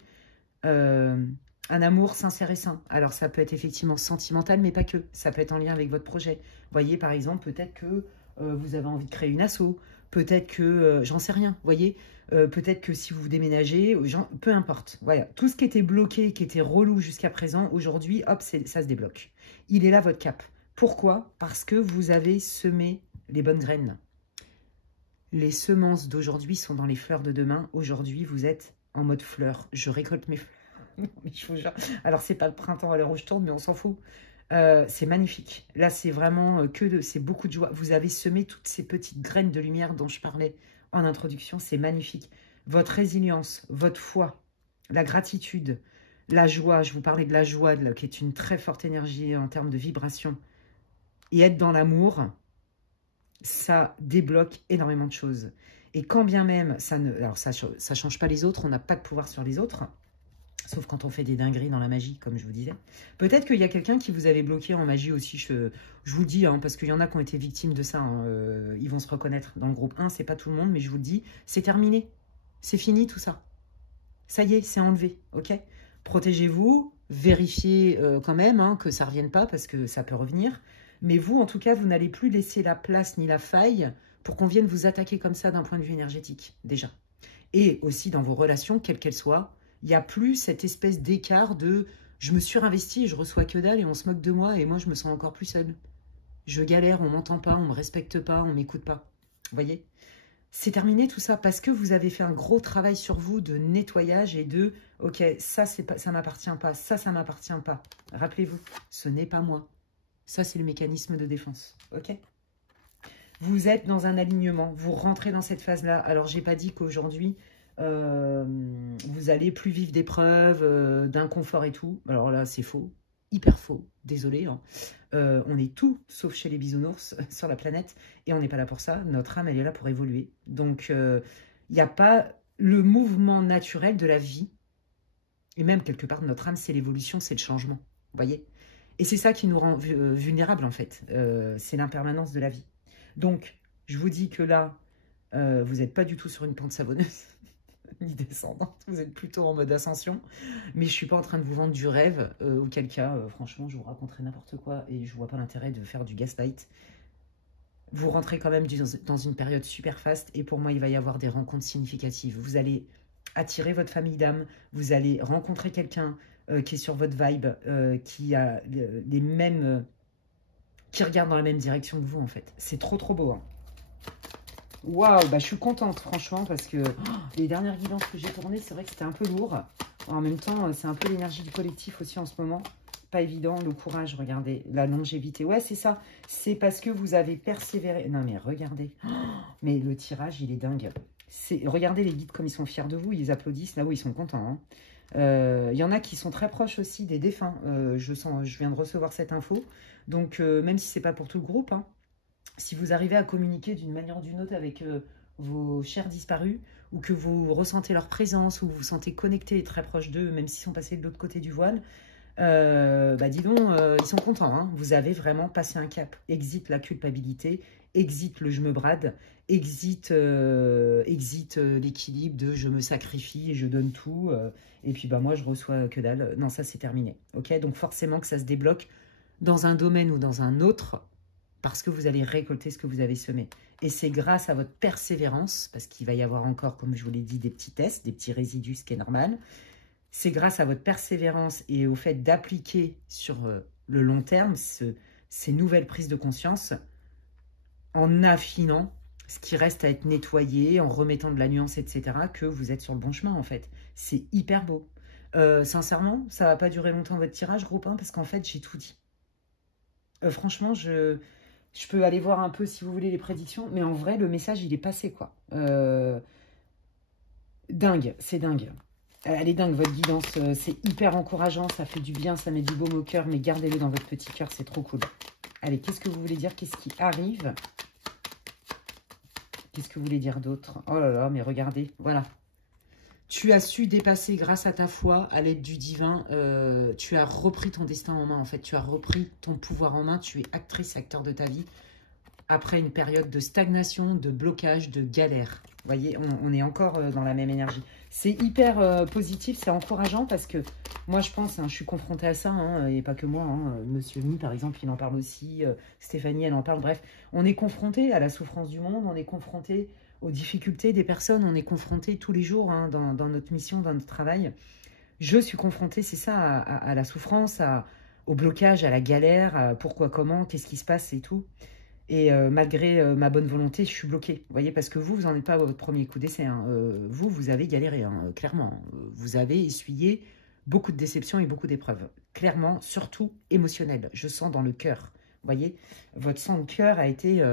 un amour sincère et sain. Alors, ça peut être effectivement sentimental, mais pas que. Ça peut être en lien avec votre projet. Vous voyez, par exemple, peut-être que vous avez envie de créer une asso, peut-être que, j'en sais rien, vous voyez, peut-être que si vous déménagez, peu importe, voilà, tout ce qui était bloqué, qui était relou jusqu'à présent, aujourd'hui, hop, ça se débloque. Il est là votre cap. Pourquoi? Parce que vous avez semé les bonnes graines. Les semences d'aujourd'hui sont dans les fleurs de demain. Aujourd'hui, vous êtes en mode fleur. Je récolte mes fleurs. Alors, c'est pas le printemps à l'heure où je tourne, mais on s'en fout. C'est magnifique. Là, c'est vraiment c'est beaucoup de joie. Vous avez semé toutes ces petites graines de lumière dont je parlais en introduction. C'est magnifique. Votre résilience, votre foi, la gratitude, la joie. Je vous parlais de la joie, qui est une très forte énergie en termes de vibration. Et être dans l'amour, ça débloque énormément de choses. Et quand bien même, alors ça change pas les autres, on n'a pas de pouvoir sur les autres. Sauf quand on fait des dingueries dans la magie, comme je vous disais. Peut-être qu'il y a quelqu'un qui vous avait bloqué en magie aussi. Je vous le dis, hein, parce qu'il y en a qui ont été victimes de ça. Hein, ils vont se reconnaître dans le groupe 1. C'est pas tout le monde, mais je vous le dis, c'est terminé. C'est fini tout ça. Ça y est, c'est enlevé. Ok? Protégez-vous. Vérifiez quand même que ça ne revienne pas, parce que ça peut revenir. Mais vous, en tout cas, vous n'allez plus laisser la place ni la faille pour qu'on vienne vous attaquer comme ça d'un point de vue énergétique, déjà. Et aussi dans vos relations, quelles qu'elles soient, il n'y a plus cette espèce d'écart de « je me surinvestis et je reçois que dalle et on se moque de moi et moi je me sens encore plus seule. Je galère, on m'entend pas, on me respecte pas, on m'écoute pas. » Vous voyez? C'est terminé tout ça parce que vous avez fait un gros travail sur vous de nettoyage et de « ok, ça, ça m'appartient pas, ça m'appartient pas. » Rappelez-vous, ce n'est pas moi. Ça, c'est le mécanisme de défense. Ok? Vous êtes dans un alignement, vous rentrez dans cette phase-là. Alors, j'ai pas dit qu'aujourd'hui, vous allez plus vivre d'épreuves, d'inconfort et tout. Alors là, c'est faux, hyper faux, désolé. Hein. On est tout sauf chez les bisounours sur la planète et on n'est pas là pour ça. Notre âme, elle est là pour évoluer. Donc, il n'y a pas le mouvement naturel de la vie. Et même, quelque part, notre âme, c'est l'évolution, c'est le changement. Vous voyez? Et c'est ça qui nous rend vulnérables, en fait. C'est l'impermanence de la vie. Donc, je vous dis que là, vous n'êtes pas du tout sur une pente savonneuse, ni descendante. Vous êtes plutôt en mode ascension. Mais je ne suis pas en train de vous vendre du rêve, auquel cas, franchement, je vous raconterai n'importe quoi et je ne vois pas l'intérêt de faire du gaslight. Vous rentrez quand même dans une période super faste et pour moi, il va y avoir des rencontres significatives. Vous allez attirer votre famille d'âme, vous allez rencontrer quelqu'un qui est sur votre vibe, qui a les mêmes... qui regarde dans la même direction que vous, en fait. C'est trop, trop beau. Hein. Waouh, bah, je suis contente, franchement, parce que les dernières guidances que j'ai tournées, c'est vrai que c'était un peu lourd. En même temps, c'est un peu l'énergie du collectif aussi en ce moment. Pas évident, le courage, regardez, la longévité. Ouais, c'est ça. C'est parce que vous avez persévéré. Non, mais regardez. Mais le tirage, il est dingue. Regardez les guides comme ils sont fiers de vous. Ils applaudissent là où ils sont contents. Hein. Y en a qui sont très proches aussi des défunts. Je viens de recevoir cette info. Donc, même si ce n'est pas pour tout le groupe, hein, si vous arrivez à communiquer d'une manière ou d'une autre avec vos chers disparus, ou que vous ressentez leur présence, ou vous vous sentez connecté et très proche d'eux, même s'ils sont passés de l'autre côté du voile, bah dis donc, ils sont contents. Hein. Vous avez vraiment passé un cap. Exit la culpabilité, exit le je me brade, exit l'équilibre de je me sacrifie et je donne tout, et puis bah moi je reçois que dalle. Non, ça c'est terminé. Ok, donc forcément que ça se débloque dans un domaine ou dans un autre, parce que vous allez récolter ce que vous avez semé. Et c'est grâce à votre persévérance, parce qu'il va y avoir encore, comme je vous l'ai dit, des petits tests, des petits résidus, ce qui est normal. C'est grâce à votre persévérance et au fait d'appliquer sur le long terme ces nouvelles prises de conscience, en affinant ce qui reste à être nettoyé, en remettant de la nuance, etc., que vous êtes sur le bon chemin, en fait. C'est hyper beau. Sincèrement, ça ne va pas durer longtemps votre tirage, groupe 1, parce qu'en fait, j'ai tout dit. Franchement, je peux aller voir un peu, si vous voulez, les prédictions, mais en vrai, le message, il est passé, quoi. Dingue, c'est dingue. Elle est dingue, votre guidance. C'est hyper encourageant, ça fait du bien, ça met du baume au cœur, mais gardez-le dans votre petit cœur, c'est trop cool. Allez, qu'est-ce que vous voulez dire? Qu'est-ce qui arrive? Qu'est-ce que vous voulez dire d'autre? Oh là là, mais regardez, voilà. Tu as su dépasser grâce à ta foi, à l'aide du divin. Tu as repris ton destin en main, en fait. Tu as repris ton pouvoir en main. Tu es actrice, acteur de ta vie. Après une période de stagnation, de blocage, de galère. Vous voyez, on est encore dans la même énergie. C'est hyper positif, c'est encourageant parce que moi, je pense, hein, je suis confrontée à ça, hein, et pas que moi. Hein, Monsieur Mi, par exemple, il en parle aussi. Stéphanie, elle en parle. Bref, on est confronté à la souffrance du monde. On est confronté aux difficultés des personnes. On est confronté tous les jours hein, dans notre mission, dans notre travail. Je suis confrontée, c'est ça, à la souffrance, au blocage, à la galère, à pourquoi, comment, qu'est-ce qui se passe et tout. Et malgré ma bonne volonté, je suis bloquée. Vous voyez, parce que vous n'en êtes pas à votre premier coup d'essai. Hein. Vous avez galéré, hein, clairement. Vous avez essuyé beaucoup de déceptions et beaucoup d'épreuves. Clairement, surtout émotionnelles. Je sens dans le cœur. Vous voyez, votre sang de cœur a été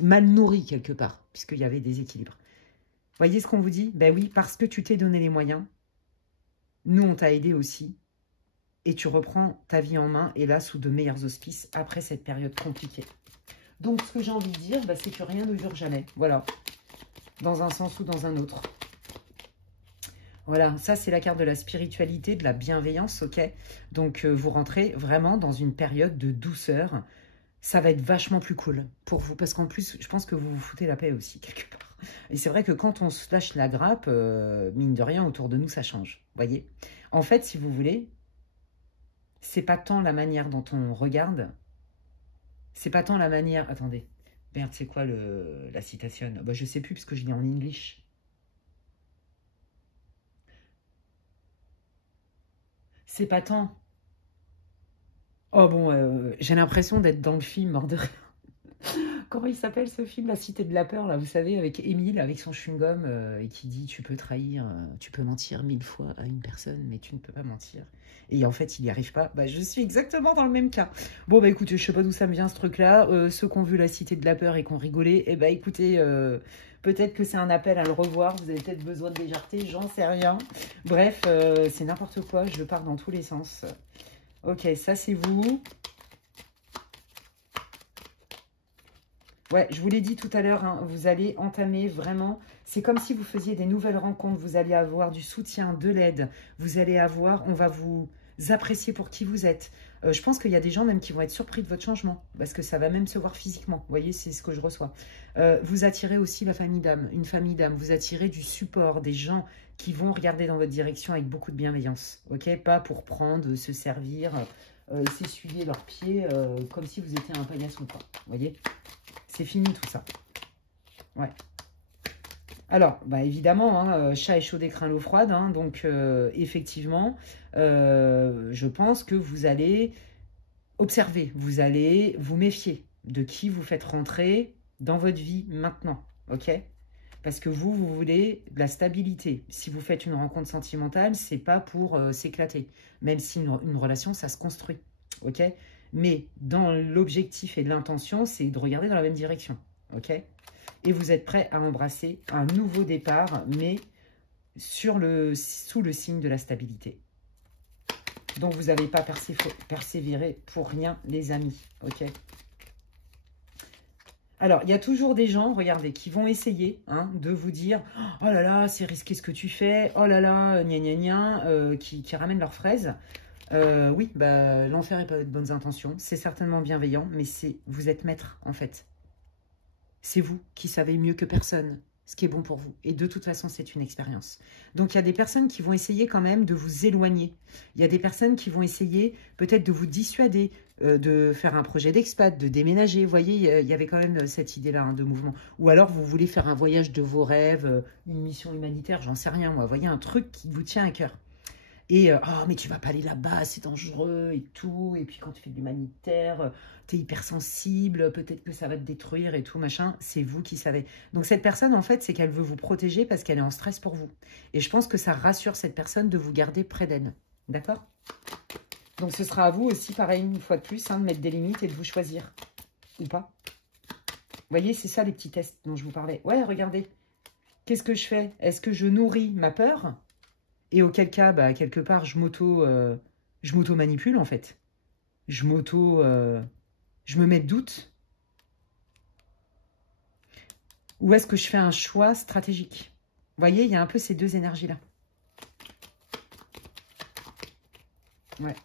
mal nourri quelque part, puisqu'il y avait des équilibres. Vous voyez ce qu'on vous dit? Ben oui, parce que tu t'es donné les moyens. Nous, on t'a aidé aussi. Et tu reprends ta vie en main, et là, sous de meilleurs auspices, après cette période compliquée. Donc, ce que j'ai envie de dire, bah, c'est que rien ne dure jamais. Voilà. Dans un sens ou dans un autre. Voilà, ça, c'est la carte de la spiritualité, de la bienveillance, ok? Donc, vous rentrez vraiment dans une période de douceur. Ça va être vachement plus cool pour vous. Parce qu'en plus, je pense que vous vous foutez la paix aussi, quelque part. Et c'est vrai que quand on se lâche la grappe, mine de rien, autour de nous, ça change. Vous voyez? En fait, si vous voulez, c'est pas tant la manière dont on regarde, C'est pas tant la manière... Attendez. Merde, c'est quoi la citation? Bah, je sais plus, parce que je lis en English. C'est pas tant... Oh bon, j'ai l'impression d'être dans le film, mort de rire. Comment il s'appelle ce film, La Cité de la Peur, là, vous savez, avec Émile, avec son chewing-gum, et qui dit, tu peux trahir, tu peux mentir 1000 fois à une personne, mais tu ne peux pas mentir. Et en fait, il n'y arrive pas. Bah, je suis exactement dans le même cas. Bon, bah écoutez, je sais pas d'où ça me vient, ce truc-là. Ceux qui ont vu La Cité de la Peur et qui ont rigolé, eh bah écoutez, peut-être que c'est un appel à le revoir. Vous avez peut-être besoin de légèreté, j'en sais rien. Bref, c'est n'importe quoi, je pars dans tous les sens. Ok, ça c'est vous. Ouais, je vous l'ai dit tout à l'heure, hein, vous allez entamer vraiment... C'est comme si vous faisiez des nouvelles rencontres. Vous allez avoir du soutien, de l'aide. Vous allez avoir... On va vous apprécier pour qui vous êtes. Je pense qu'il y a des gens même qui vont être surpris de votre changement. Parce que ça va même se voir physiquement. Vous voyez, c'est ce que je reçois. Vous attirez aussi la famille d'âme, une famille d'âme. Vous attirez du support, des gens qui vont regarder dans votre direction avec beaucoup de bienveillance. Ok, pas pour prendre, se servir, s'essuyer leurs pieds comme si vous étiez un paillasson, quoi. Vous voyez? C'est fini tout ça. Ouais. Alors, bah évidemment, hein, chat échaudé craint l'eau froide. Hein, donc, effectivement, je pense que vous allez observer. Vous allez vous méfier de qui vous faites rentrer dans votre vie maintenant. Ok? Parce que vous voulez de la stabilité. Si vous faites une rencontre sentimentale, c'est pas pour s'éclater. Même si une relation, ça se construit. Ok? Mais dans l'objectif et l'intention, c'est de regarder dans la même direction. Ok? Et vous êtes prêt à embrasser un nouveau départ, mais sous le signe de la stabilité. Donc, vous n'avez pas persévéré pour rien, les amis. Ok? Alors, il y a toujours des gens, regardez, qui vont essayer hein, de vous dire « Oh là là, c'est risqué ce que tu fais. Oh là là, gna gna gna qui ramènent leurs fraises. Oui, bah, l'enfer n'est pas de bonnes intentions. C'est certainement bienveillant, mais vous êtes maître, en fait. C'est vous qui savez mieux que personne ce qui est bon pour vous. Et de toute façon, c'est une expérience. Donc, il y a des personnes qui vont essayer quand même de vous éloigner. Il y a des personnes qui vont essayer peut-être de vous dissuader, de faire un projet d'expat, de déménager. Vous voyez, il y avait quand même cette idée-là hein, de mouvement. Ou alors, vous voulez faire un voyage de vos rêves, une mission humanitaire, j'en sais rien, moi. Vous voyez, un truc qui vous tient à cœur. Et ah mais tu vas pas aller là-bas, c'est dangereux et tout. Et puis quand tu fais de l'humanitaire, tu es hypersensible, peut-être que ça va te détruire et tout, machin. C'est vous qui savez. Donc cette personne, en fait, c'est qu'elle veut vous protéger parce qu'elle est en stress pour vous. Et je pense que ça rassure cette personne de vous garder près d'elle. D'accord? Donc ce sera à vous aussi, pareil, une fois de plus, hein, de mettre des limites et de vous choisir. Ou pas. Vous voyez, c'est ça les petits tests dont je vous parlais. Ouais, regardez. Qu'est-ce que je fais? Est-ce que je nourris ma peur? Et auquel cas, bah, quelque part, je m'auto-manipule, en fait. Je me mets de doute. Ou est-ce que je fais un choix stratégique? Vous voyez, il y a un peu ces deux énergies-là. Ouais.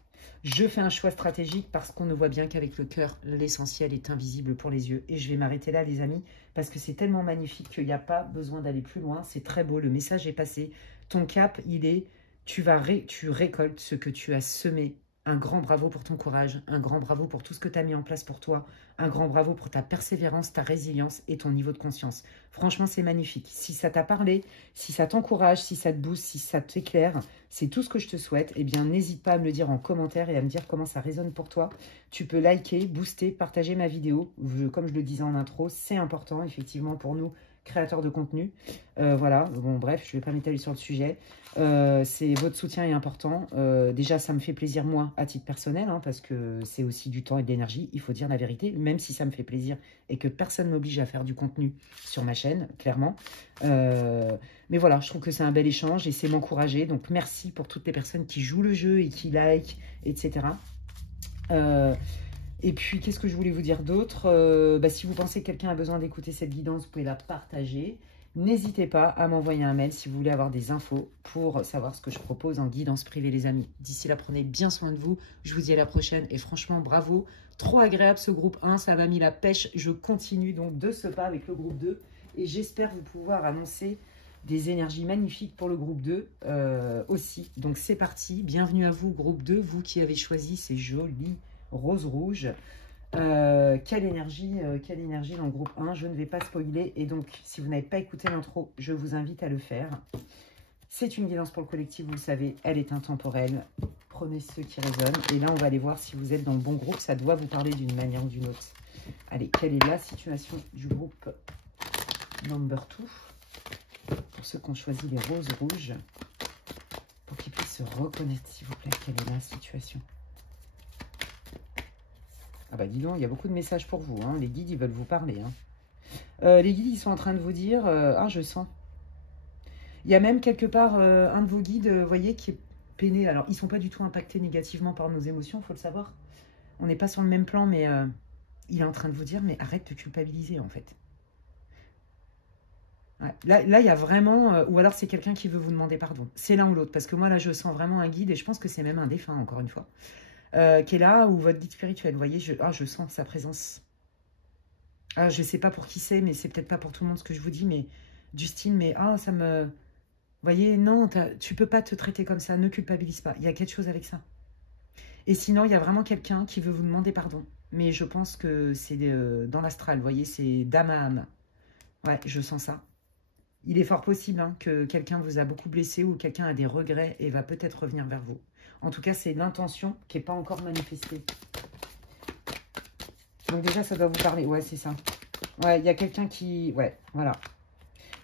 Je fais un choix stratégique parce qu'on ne voit bien qu'avec le cœur, l'essentiel est invisible pour les yeux. Et je vais m'arrêter là, les amis, parce que c'est tellement magnifique qu'il n'y a pas besoin d'aller plus loin. C'est très beau, le message est passé. Ton cap, il est, tu récoltes ce que tu as semé. Un grand bravo pour ton courage, un grand bravo pour tout ce que tu as mis en place pour toi, un grand bravo pour ta persévérance, ta résilience et ton niveau de conscience. Franchement, c'est magnifique. Si ça t'a parlé, si ça t'encourage, si ça te booste, si ça t'éclaire, c'est tout ce que je te souhaite. Eh bien, n'hésite pas à me le dire en commentaire et à me dire comment ça résonne pour toi. Tu peux liker, booster, partager ma vidéo. Comme je le disais en intro, c'est important effectivement pour nous, créateurs de contenu. Voilà, bon bref, je ne vais pas m'étaler sur le sujet. Votre soutien est important. Déjà, ça me fait plaisir, moi, à titre personnel, hein, parce que c'est aussi du temps et de l'énergie, il faut dire la vérité, même si ça me fait plaisir et que personne ne m'oblige à faire du contenu sur ma chaîne, clairement. Mais voilà, je trouve que c'est un bel échange et c'est m'encourager. Donc, merci pour toutes les personnes qui jouent le jeu et qui like, etc. Et puis, qu'est-ce que je voulais vous dire d'autre? Si vous pensez que quelqu'un a besoin d'écouter cette guidance, vous pouvez la partager. N'hésitez pas à m'envoyer un mail si vous voulez avoir des infos pour savoir ce que je propose en guidance privée, les amis. D'ici là, prenez bien soin de vous. Je vous dis à la prochaine. Et franchement, bravo. Trop agréable ce groupe 1. Ça m'a mis la pêche. Je continue donc de ce pas avec le groupe 2. Et j'espère vous pouvoir annoncer des énergies magnifiques pour le groupe 2 aussi. Donc, c'est parti. Bienvenue à vous, groupe 2. Vous qui avez choisi ces jolis roses rouges. Quelle énergie dans le groupe 1? Je ne vais pas spoiler. Et donc, si vous n'avez pas écouté l'intro, je vous invite à le faire. C'est une guidance pour le collectif, vous le savez, elle est intemporelle. Prenez ceux qui résonnent. Et là, on va aller voir si vous êtes dans le bon groupe. Ça doit vous parler d'une manière ou d'une autre. Allez, quelle est la situation du groupe number 2? Pour ceux qui ont choisi les roses rouges. Pour qu'ils puissent se reconnaître, s'il vous plaît. Quelle est la situation? Ah bah dis donc, il y a beaucoup de messages pour vous. Hein. Les guides, ils veulent vous parler. Hein. Les guides, ils sont en train de vous dire... ah, je sens. Il y a même quelque part un de vos guides, vous voyez, qui est peiné. Alors, ils ne sont pas du tout impactés négativement par nos émotions, il faut le savoir. On n'est pas sur le même plan, mais il est en train de vous dire, mais arrête de culpabiliser, en fait. Ouais. Là, il y a vraiment... ou alors, c'est quelqu'un qui veut vous demander pardon. C'est l'un ou l'autre, parce que moi, là, je sens vraiment un guide, et je pense que c'est même un défunt, encore une fois, qui est là, ou votre guide spirituel. Vous voyez, je sens sa présence. Ah, je ne sais pas pour qui c'est, mais c'est peut-être pas pour tout le monde ce que je vous dis, mais Justine, mais ça me... Vous voyez, non, tu peux pas te traiter comme ça, ne culpabilise pas. Il y a quelque chose avec ça. Et sinon, il y a vraiment quelqu'un qui veut vous demander pardon. Mais je pense que c'est dans l'astral, vous voyez, c'est d'âme à âme. Ouais, je sens ça. Il est fort possible hein, que quelqu'un vous a beaucoup blessé ou quelqu'un a des regrets et va peut-être revenir vers vous. En tout cas, c'est l'intention qui n'est pas encore manifestée. Donc déjà, ça doit vous parler. Ouais, c'est ça. Ouais, il y a quelqu'un qui... Ouais, voilà.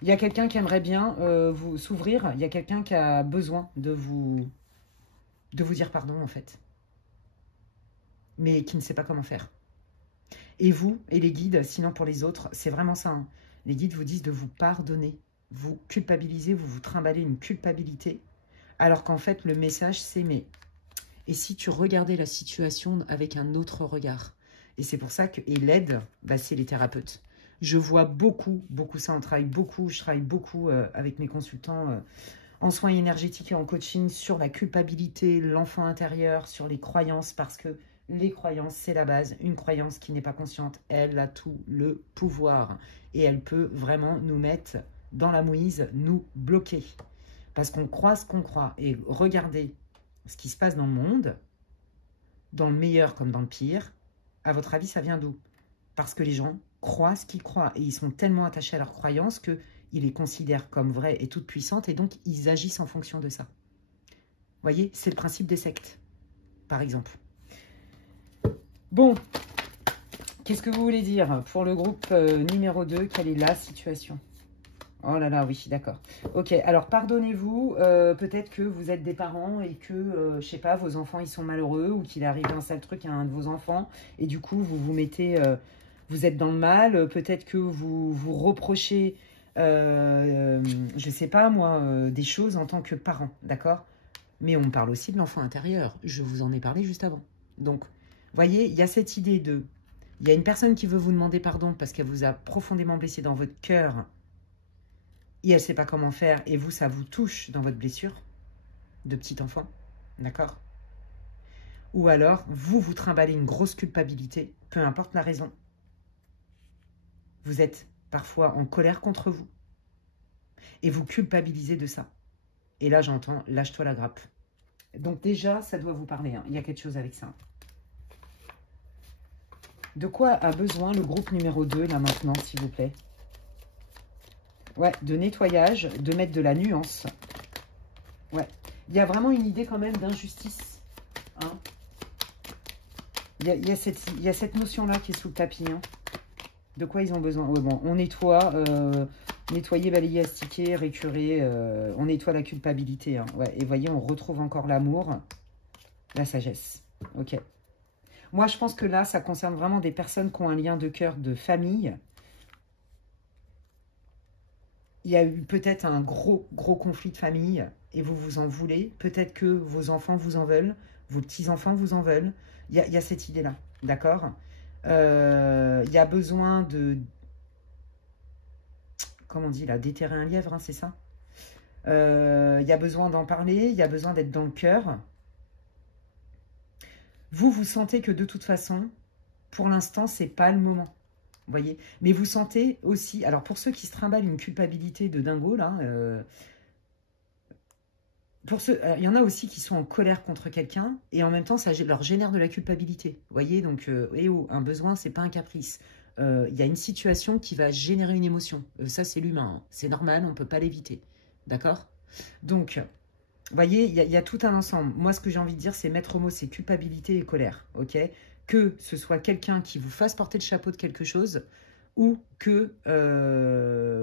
Il y a quelqu'un qui aimerait bien vous s'ouvrir. Il y a quelqu'un qui a besoin de vous dire pardon, en fait. Mais qui ne sait pas comment faire. Et vous, et les guides, sinon pour les autres, c'est vraiment ça. Hein. Les guides vous disent de vous pardonner. Vous culpabilisez, vous vous trimballez une culpabilité. Alors qu'en fait, le message, c'est mais... Et si tu regardais la situation avec un autre regard? Et c'est pour ça que... Et l'aide, bah, c'est les thérapeutes. Je vois beaucoup ça, je travaille beaucoup avec mes consultants en soins énergétiques et en coaching sur la culpabilité, l'enfant intérieur, sur les croyances, parce que les croyances, c'est la base. Une croyance qui n'est pas consciente, elle a tout le pouvoir. Et elle peut vraiment nous mettre dans la mouise, nous bloquer. Parce qu'on croit ce qu'on croit. Et regardez ce qui se passe dans le monde, dans le meilleur comme dans le pire. À votre avis, ça vient d'où? Parce que les gens croient ce qu'ils croient. Et ils sont tellement attachés à leurs croyances qu'ils les considèrent comme vraies et toutes puissantes. Et donc, ils agissent en fonction de ça. Vous voyez, c'est le principe des sectes, par exemple. Bon, qu'est-ce que vous voulez dire pour le groupe numéro 2? Quelle est la situation? Oh là là, oui, d'accord. Ok, alors pardonnez-vous, peut-être que vous êtes des parents et que, je sais pas, vos enfants, ils sont malheureux ou qu'il arrive un sale truc à un de vos enfants et du coup, vous vous mettez, vous êtes dans le mal, peut-être que vous vous reprochez, je sais pas moi, des choses en tant que parent, d'accord? Mais on parle aussi de l'enfant intérieur, je vous en ai parlé juste avant. Donc, vous voyez, il y a cette idée de... Il y a une personne qui veut vous demander pardon parce qu'elle vous a profondément blessé dans votre cœur et elle ne sait pas comment faire, et vous, ça vous touche dans votre blessure de petit enfant, d'accord? Ou alors, vous vous trimballez une grosse culpabilité, peu importe la raison. Vous êtes parfois en colère contre vous, et vous culpabilisez de ça. Et là, j'entends, lâche-toi la grappe. Donc déjà, ça doit vous parler, hein. Il y a quelque chose avec ça. De quoi a besoin le groupe numéro 2, là, maintenant, s'il vous plaît? Ouais, de nettoyage, de mettre de la nuance. Ouais, il y a vraiment une idée quand même d'injustice. Hein. Il y a cette notion-là qui est sous le tapis. Hein. De quoi ils ont besoin? Ouais, bon, on nettoie, nettoyer, balayer, astiquer, récurer. On nettoie la culpabilité. Hein. Ouais, et voyez, on retrouve encore l'amour, la sagesse. Ok. Moi, je pense que là, ça concerne vraiment des personnes qui ont un lien de cœur, de famille. Il y a eu peut-être un gros conflit de famille et vous vous en voulez. Peut-être que vos enfants vous en veulent, vos petits-enfants vous en veulent. Il y a cette idée-là, d'accord? Il y a besoin de... Comment on dit là? Déterrer un lièvre, hein, c'est ça? Il y a besoin d'en parler, il y a besoin d'être dans le cœur. Vous sentez que de toute façon, pour l'instant, c'est pas le moment. Vous voyez, mais vous sentez aussi, alors pour ceux qui se trimballent une culpabilité de dingo, là, il y en a aussi qui sont en colère contre quelqu'un et en même temps, ça leur génère de la culpabilité. Vous voyez, donc, un besoin, c'est pas un caprice. Il y a une situation qui va générer une émotion. Ça, c'est l'humain. Hein. C'est normal, on ne peut pas l'éviter. D'accord? Donc, vous voyez, il y a tout un ensemble. Moi, ce que j'ai envie de dire, c'est mettre au mot, c'est culpabilité et colère. Ok? Que ce soit quelqu'un qui vous fasse porter le chapeau de quelque chose ou que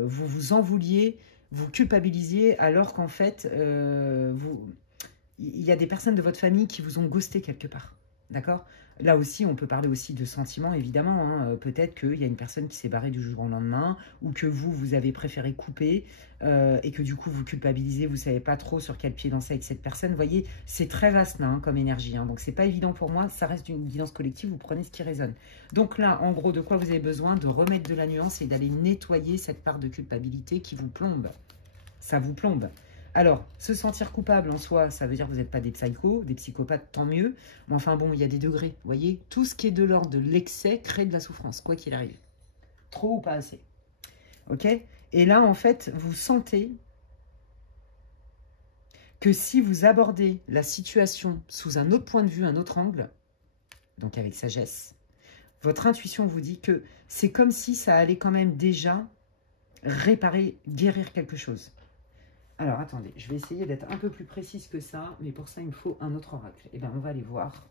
vous vous en vouliez, vous culpabilisiez alors qu'en fait, il y a des personnes de votre famille qui vous ont ghosté quelque part. D'accord? Là aussi, on peut parler aussi de sentiments, évidemment. Hein. Peut-être qu'il y a une personne qui s'est barrée du jour au lendemain ou que vous avez préféré couper et que du coup, vous culpabilisez, vous ne savez pas trop sur quel pied danser avec cette personne. Vous voyez, c'est très vaste là, hein, comme énergie. Hein. Donc, c'est pas évident pour moi. Ça reste une guidance collective. Vous prenez ce qui résonne. Donc là, en gros, de quoi vous avez besoin? De remettre de la nuance et d'aller nettoyer cette part de culpabilité qui vous plombe. Ça vous plombe. Alors, se sentir coupable en soi, ça veut dire que vous n'êtes pas des psychos, des psychopathes, tant mieux. Mais enfin bon, il y a des degrés, vous voyez. Tout ce qui est de l'ordre de l'excès crée de la souffrance, quoi qu'il arrive. Trop ou pas assez. Ok? Et là, en fait, vous sentez que si vous abordez la situation sous un autre point de vue, un autre angle, donc avec sagesse, votre intuition vous dit que c'est comme si ça allait quand même déjà réparer, guérir quelque chose. Alors, attendez, je vais essayer d'être un peu plus précise que ça, mais pour ça, il me faut un autre oracle. Eh bien, on va aller voir.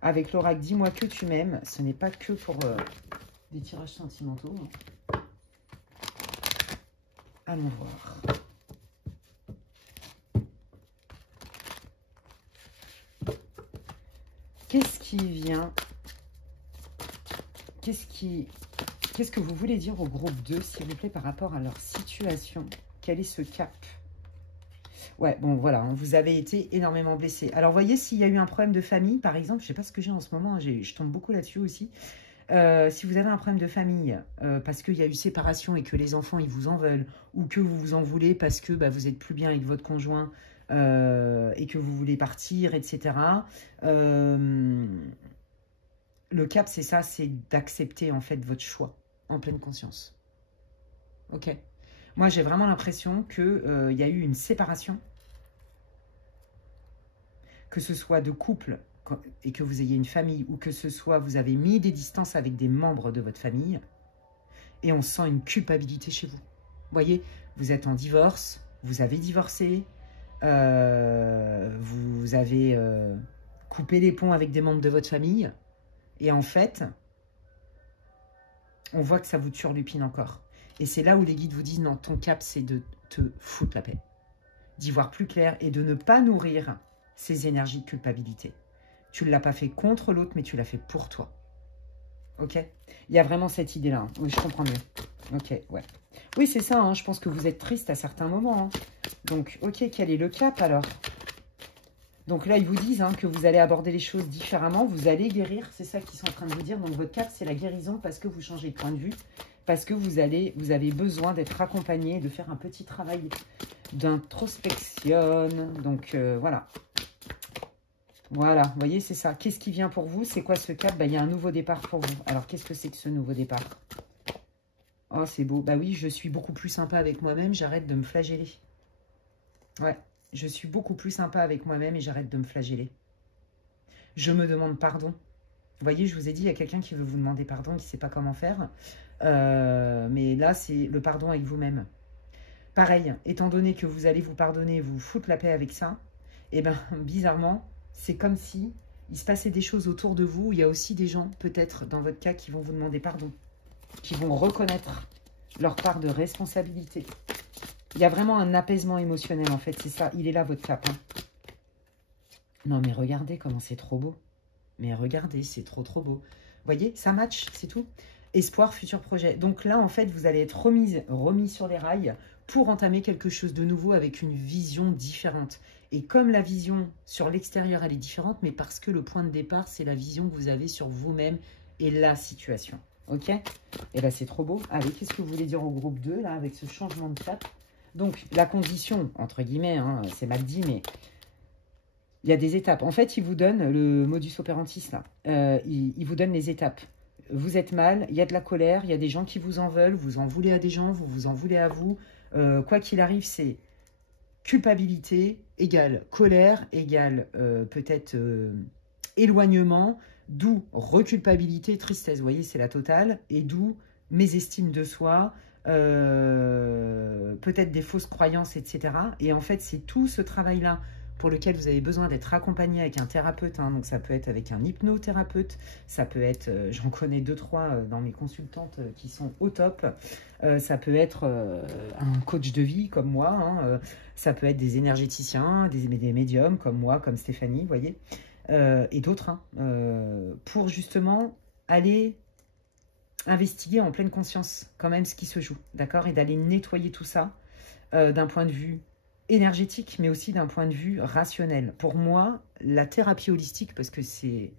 Avec l'oracle, dis-moi que tu m'aimes. Ce n'est pas que pour des tirages sentimentaux. Allons voir. Qu'est-ce qui vient? Qu'est-ce que vous voulez dire au groupe 2, s'il vous plaît, par rapport à leur situation? Quel est ce cap? Ouais, bon, voilà, hein, vous avez été énormément blessé. Alors, voyez, s'il y a eu un problème de famille, par exemple, je ne sais pas ce que j'ai en ce moment, hein, je tombe beaucoup là-dessus aussi. Si vous avez un problème de famille, parce qu'il y a eu séparation et que les enfants, ils vous en veulent, ou que vous vous en voulez parce que vous n'êtes plus bien avec votre conjoint et que vous voulez partir, etc. Le cap, c'est ça, c'est d'accepter, en fait, votre choix en pleine conscience. Ok? Moi, j'ai vraiment l'impression qu'il y a eu une séparation, que ce soit de couple et que vous ayez une famille, ou que ce soit vous avez mis des distances avec des membres de votre famille, et on sent une culpabilité chez vous. Vous voyez, vous êtes en divorce, vous avez divorcé, vous avez coupé les ponts avec des membres de votre famille, et en fait, on voit que ça vous turlupine encore. Et c'est là où les guides vous disent, non, ton cap, c'est de te foutre la paix, d'y voir plus clair et de ne pas nourrir ces énergies de culpabilité. Tu ne l'as pas fait contre l'autre, mais tu l'as fait pour toi. Ok? Il y a vraiment cette idée-là. Hein. Oui, je comprends mieux. Ok, ouais. Oui, c'est ça. Hein. Je pense que vous êtes triste à certains moments. Hein. Donc, ok, quel est le cap alors? Donc là, ils vous disent hein, que vous allez aborder les choses différemment. Vous allez guérir. C'est ça qu'ils sont en train de vous dire. Donc, votre cap, c'est la guérison parce que vous changez de point de vue. Parce que vous avez besoin d'être accompagné, de faire un petit travail d'introspection. Donc, voilà. Voilà, vous voyez, c'est ça. Qu'est-ce qui vient pour vous? C'est quoi ce cap? Il y a un nouveau départ pour vous. Alors, qu'est-ce que c'est que ce nouveau départ? Oh, c'est beau. Bah oui, je suis beaucoup plus sympa avec moi-même. J'arrête de me flageller. Ouais, je suis beaucoup plus sympa avec moi-même et j'arrête de me flageller. Je me demande pardon. Vous voyez, je vous ai dit, il y a quelqu'un qui veut vous demander pardon, qui ne sait pas comment faire. Mais là, c'est le pardon avec vous-même. Pareil, étant donné que vous allez vous pardonner, vous foutre la paix avec ça, et bien, bizarrement, c'est comme si il se passait des choses autour de vous. Il y a aussi des gens, peut-être, dans votre cas, qui vont vous demander pardon, qui vont reconnaître leur part de responsabilité. Il y a vraiment un apaisement émotionnel, en fait. C'est ça, il est là, votre cap. Hein. Non, mais regardez comment c'est trop beau. Mais regardez, c'est trop, trop beau. Vous voyez, ça match, c'est tout. Espoir, futur projet. Donc là, en fait, vous allez être remis sur les rails pour entamer quelque chose de nouveau avec une vision différente. Et comme la vision sur l'extérieur, elle est différente, mais parce que le point de départ, c'est la vision que vous avez sur vous-même et la situation. Ok? Et là, c'est trop beau. Allez, qu'est-ce que vous voulez dire au groupe 2, là, avec ce changement de cap? Donc, la condition, entre guillemets, hein, c'est mal dit, mais il y a des étapes. En fait, il vous donne le modus operandi, là. Il vous donne les étapes. Vous êtes mal, il y a de la colère, il y a des gens qui vous en veulent, vous en voulez à des gens, vous vous en voulez à vous. Quoi qu'il arrive, c'est culpabilité égale colère, égale peut-être éloignement, d'où reculpabilité, tristesse. Vous voyez, c'est la totale. Et d'où mésestime de soi, peut-être des fausses croyances, etc. Et en fait, c'est tout ce travail-là pour lequel vous avez besoin d'être accompagné avec un thérapeute. Hein. Donc, ça peut être avec un hypnothérapeute, ça peut être, j'en connais 2-3 dans mes consultantes qui sont au top. Ça peut être un coach de vie comme moi. Hein. Ça peut être des énergéticiens, des médiums comme moi, comme Stéphanie, vous voyez. Et d'autres. Hein. Pour justement aller investiguer en pleine conscience quand même ce qui se joue. D'accord. Et d'aller nettoyer tout ça d'un point de vue énergétique, mais aussi d'un point de vue rationnel. Pour moi, la thérapie holistique, parce que c'est,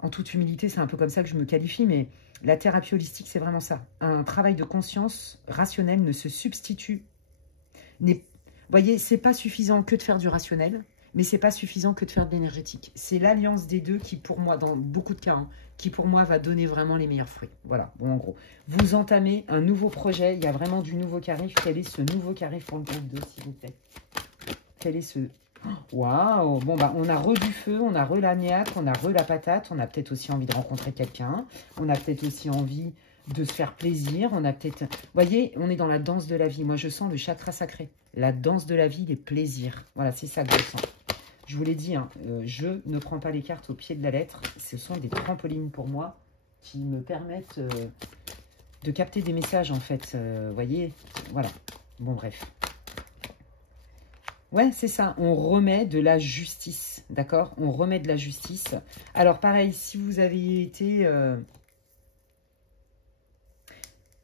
en toute humilité, c'est un peu comme ça que je me qualifie, mais la thérapie holistique, c'est vraiment ça. Un travail de conscience rationnel ne se substitue. Vous voyez, c'est pas suffisant que de faire du rationnel, mais c'est pas suffisant que de faire de l'énergétique. C'est l'alliance des deux qui, pour moi, dans beaucoup de cas, hein, qui pour moi va donner vraiment les meilleurs fruits. Voilà, bon, en gros. Vous entamez un nouveau projet, il y a vraiment du nouveau qui arrive. Quel est ce nouveau qui arrive pour le groupe 2, s'il vous plaît? Quel est ce... Waouh! Bon, bah, on a du feu, on a l'agnac, on a la patate, on a peut-être aussi envie de rencontrer quelqu'un, on a peut-être aussi envie de se faire plaisir, on a peut-être... Vous voyez, on est dans la danse de la vie. Moi, je sens le chakra sacré. La danse de la vie, les plaisirs. Voilà, c'est ça que je sens. Je vous l'ai dit, hein, je ne prends pas les cartes au pied de la lettre. Ce sont des trampolines pour moi qui me permettent de capter des messages, en fait. Vous voyez, voilà. Bon, bref. Ouais, c'est ça. On remet de la justice, d'accord? On remet de la justice. Alors, pareil, si vous avez été...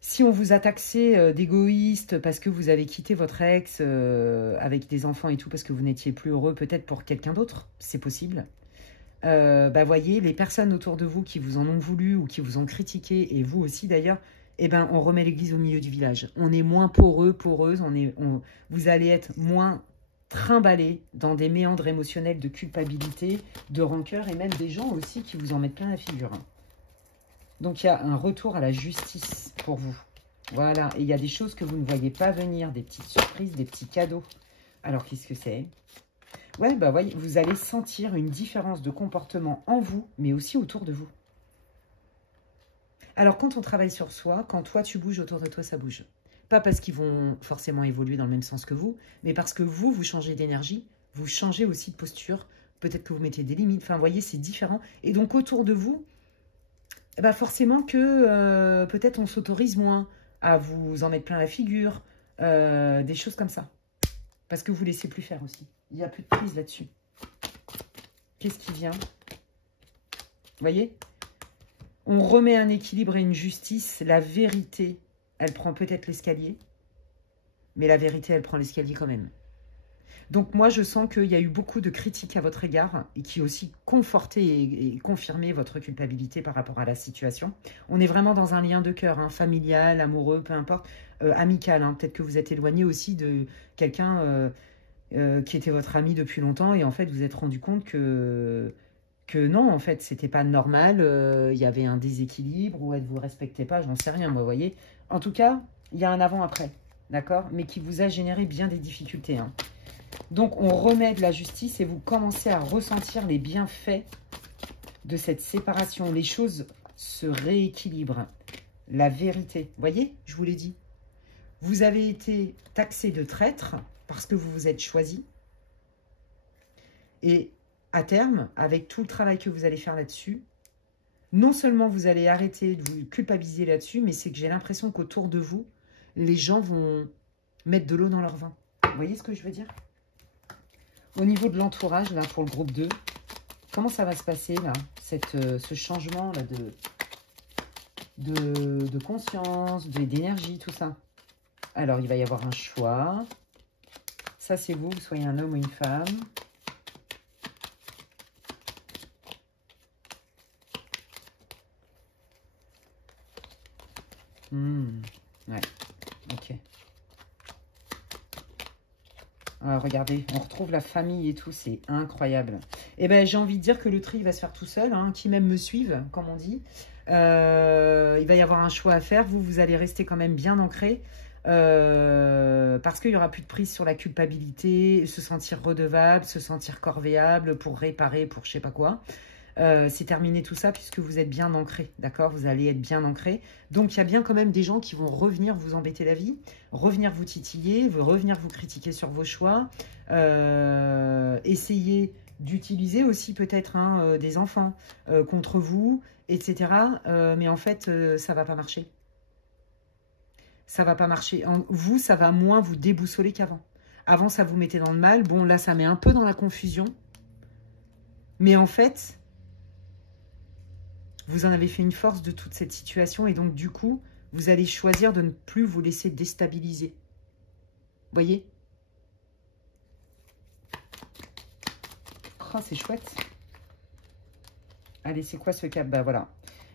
si on vous a taxé d'égoïste parce que vous avez quitté votre ex avec des enfants et tout, parce que vous n'étiez plus heureux, peut-être pour quelqu'un d'autre, c'est possible. Bah voyez, les personnes autour de vous qui vous en ont voulu ou qui vous ont critiqué, et vous aussi d'ailleurs, eh ben, on remet l'église au milieu du village. On est moins poreux, poreuse, vous allez être moins trimballé dans des méandres émotionnels de culpabilité, de rancœur, et même des gens aussi qui vous en mettent plein la figure. Hein. Donc, il y a un retour à la justice pour vous. Voilà. Et il y a des choses que vous ne voyez pas venir, des petites surprises, des petits cadeaux. Alors, qu'est-ce que c'est? Ouais, bah, voyez, vous allez sentir une différence de comportement en vous, mais aussi autour de vous. Alors, quand on travaille sur soi, quand toi, tu bouges, autour de toi, ça bouge. Pas parce qu'ils vont forcément évoluer dans le même sens que vous, mais parce que vous, vous changez d'énergie, vous changez aussi de posture. Peut-être que vous mettez des limites. Enfin, vous voyez, c'est différent. Et donc, autour de vous... bah forcément que peut-être on s'autorise moins à vous en mettre plein la figure, des choses comme ça. Parce que vous ne laissez plus faire aussi. Il n'y a plus de prise là-dessus. Qu'est-ce qui vient? Vous voyez? On remet un équilibre et une justice. La vérité, elle prend peut-être l'escalier, mais la vérité, elle prend l'escalier quand même. Donc moi, je sens qu'il y a eu beaucoup de critiques à votre égard et qui aussi conforté et confirmé votre culpabilité par rapport à la situation. On est vraiment dans un lien de cœur, hein, familial, amoureux, peu importe, amical. Hein. Peut-être que vous êtes éloigné aussi de quelqu'un qui était votre ami depuis longtemps et en fait, vous vous êtes rendu compte que non, en fait, c'était pas normal. Il y avait un déséquilibre ou elle ne vous respectait pas, j'en sais rien, moi, vous voyez. En tout cas, il y a un avant-après, d'accord? Mais qui vous a généré bien des difficultés, hein. Donc, on remet de la justice et vous commencez à ressentir les bienfaits de cette séparation. Les choses se rééquilibrent. La vérité. Vous voyez, je vous l'ai dit. Vous avez été taxé de traître parce que vous vous êtes choisi. Et à terme, avec tout le travail que vous allez faire là-dessus, non seulement vous allez arrêter de vous culpabiliser là-dessus, mais c'est que j'ai l'impression qu'autour de vous, les gens vont mettre de l'eau dans leur vin. Vous voyez ce que je veux dire ? Au niveau de l'entourage, là, pour le groupe 2, comment ça va se passer, là, ce changement là, de conscience, d'énergie, tout ça? Alors, il va y avoir un choix. Ça, c'est vous, soyez un homme ou une femme. Ouais, ok. Alors, regardez, on retrouve la famille et tout, c'est incroyable. Eh bien, j'ai envie de dire que le tri va se faire tout seul, hein, qui même me suivent, comme on dit. Il va y avoir un choix à faire. Vous allez rester quand même bien ancré. Parce qu'il n'y aura plus de prise sur la culpabilité, se sentir redevable, se sentir corvéable pour réparer, pour je sais pas quoi. C'est terminé tout ça puisque vous êtes bien ancré, d'accord? Vous allez être bien ancré. Donc, il y a bien quand même des gens qui vont revenir vous embêter la vie, revenir vous titiller, revenir vous critiquer sur vos choix, essayer d'utiliser aussi peut-être des enfants contre vous, etc. Mais en fait, ça va pas marcher. Ça va pas marcher. Vous, ça va moins vous déboussoler qu'avant. Avant, ça vous mettait dans le mal. Bon, là, ça met un peu dans la confusion. Mais en fait, vous en avez fait une force de toute cette situation. Et donc, du coup, vous allez choisir de ne plus vous laisser déstabiliser. Voyez? Oh, c'est chouette. Allez, c'est quoi ce cap? Bah voilà.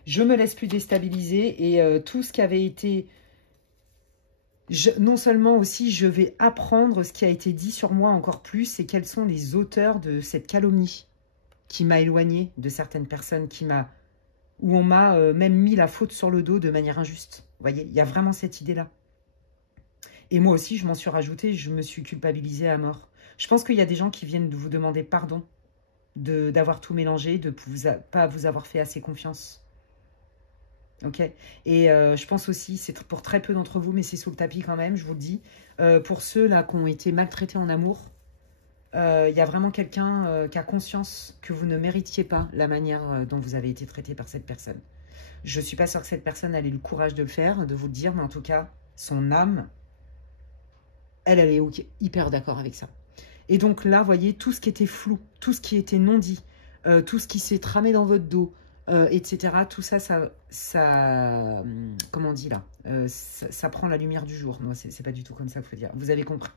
Je me laisse plus déstabiliser. Et tout ce qui avait été... non seulement aussi, je vais apprendre ce qui a été dit sur moi encore plus et quels sont les auteurs de cette calomnie qui m'a éloigné de certaines personnes, où on m'a même mis la faute sur le dos de manière injuste. Vous voyez, il y a vraiment cette idée-là. Et moi aussi, je m'en suis rajoutée, je me suis culpabilisée à mort. Je pense qu'il y a des gens qui viennent de vous demander pardon d'avoir tout mélangé, de ne pas vous avoir fait assez confiance. Ok. Et je pense aussi, c'est pour très peu d'entre vous, mais c'est sous le tapis quand même, je vous le dis. Pour ceux-là qui ont été maltraités en amour, il y a vraiment quelqu'un qui a conscience que vous ne méritiez pas la manière dont vous avez été traité par cette personne. Je ne suis pas sûre que cette personne ait le courage de le faire, de vous le dire, mais en tout cas, son âme, elle est hyper d'accord avec ça. Et donc là, vous voyez, tout ce qui était flou, tout ce qui était non dit, tout ce qui s'est tramé dans votre dos, etc. Tout ça, comment on dit là, ça prend la lumière du jour. Non, c'est pas du tout comme ça qu'il faut dire. Vous avez compris.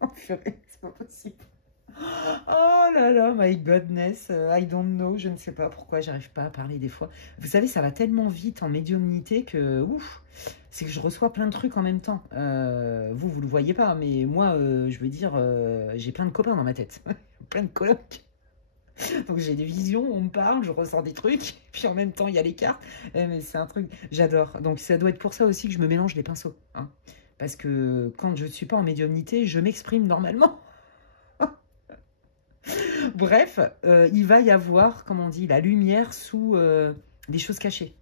Oh purée, c'est pas possible. Oh là là, my godness, I don't know, je ne sais pas pourquoi j'arrive pas à parler des fois. Vous savez, ça va tellement vite en médiumnité que, ouf, c'est que je reçois plein de trucs en même temps. Vous le voyez pas, mais moi, je veux dire, j'ai plein de copains dans ma tête, plein de colocs. Donc j'ai des visions, on me parle, je ressens des trucs, puis en même temps il y a les cartes, mais c'est un truc, j'adore. Donc ça doit être pour ça aussi que je me mélange les pinceaux, hein. Parce que quand je ne suis pas en médiumnité, je m'exprime normalement. Bref, il va y avoir, comme on dit, la lumière sous des choses cachées.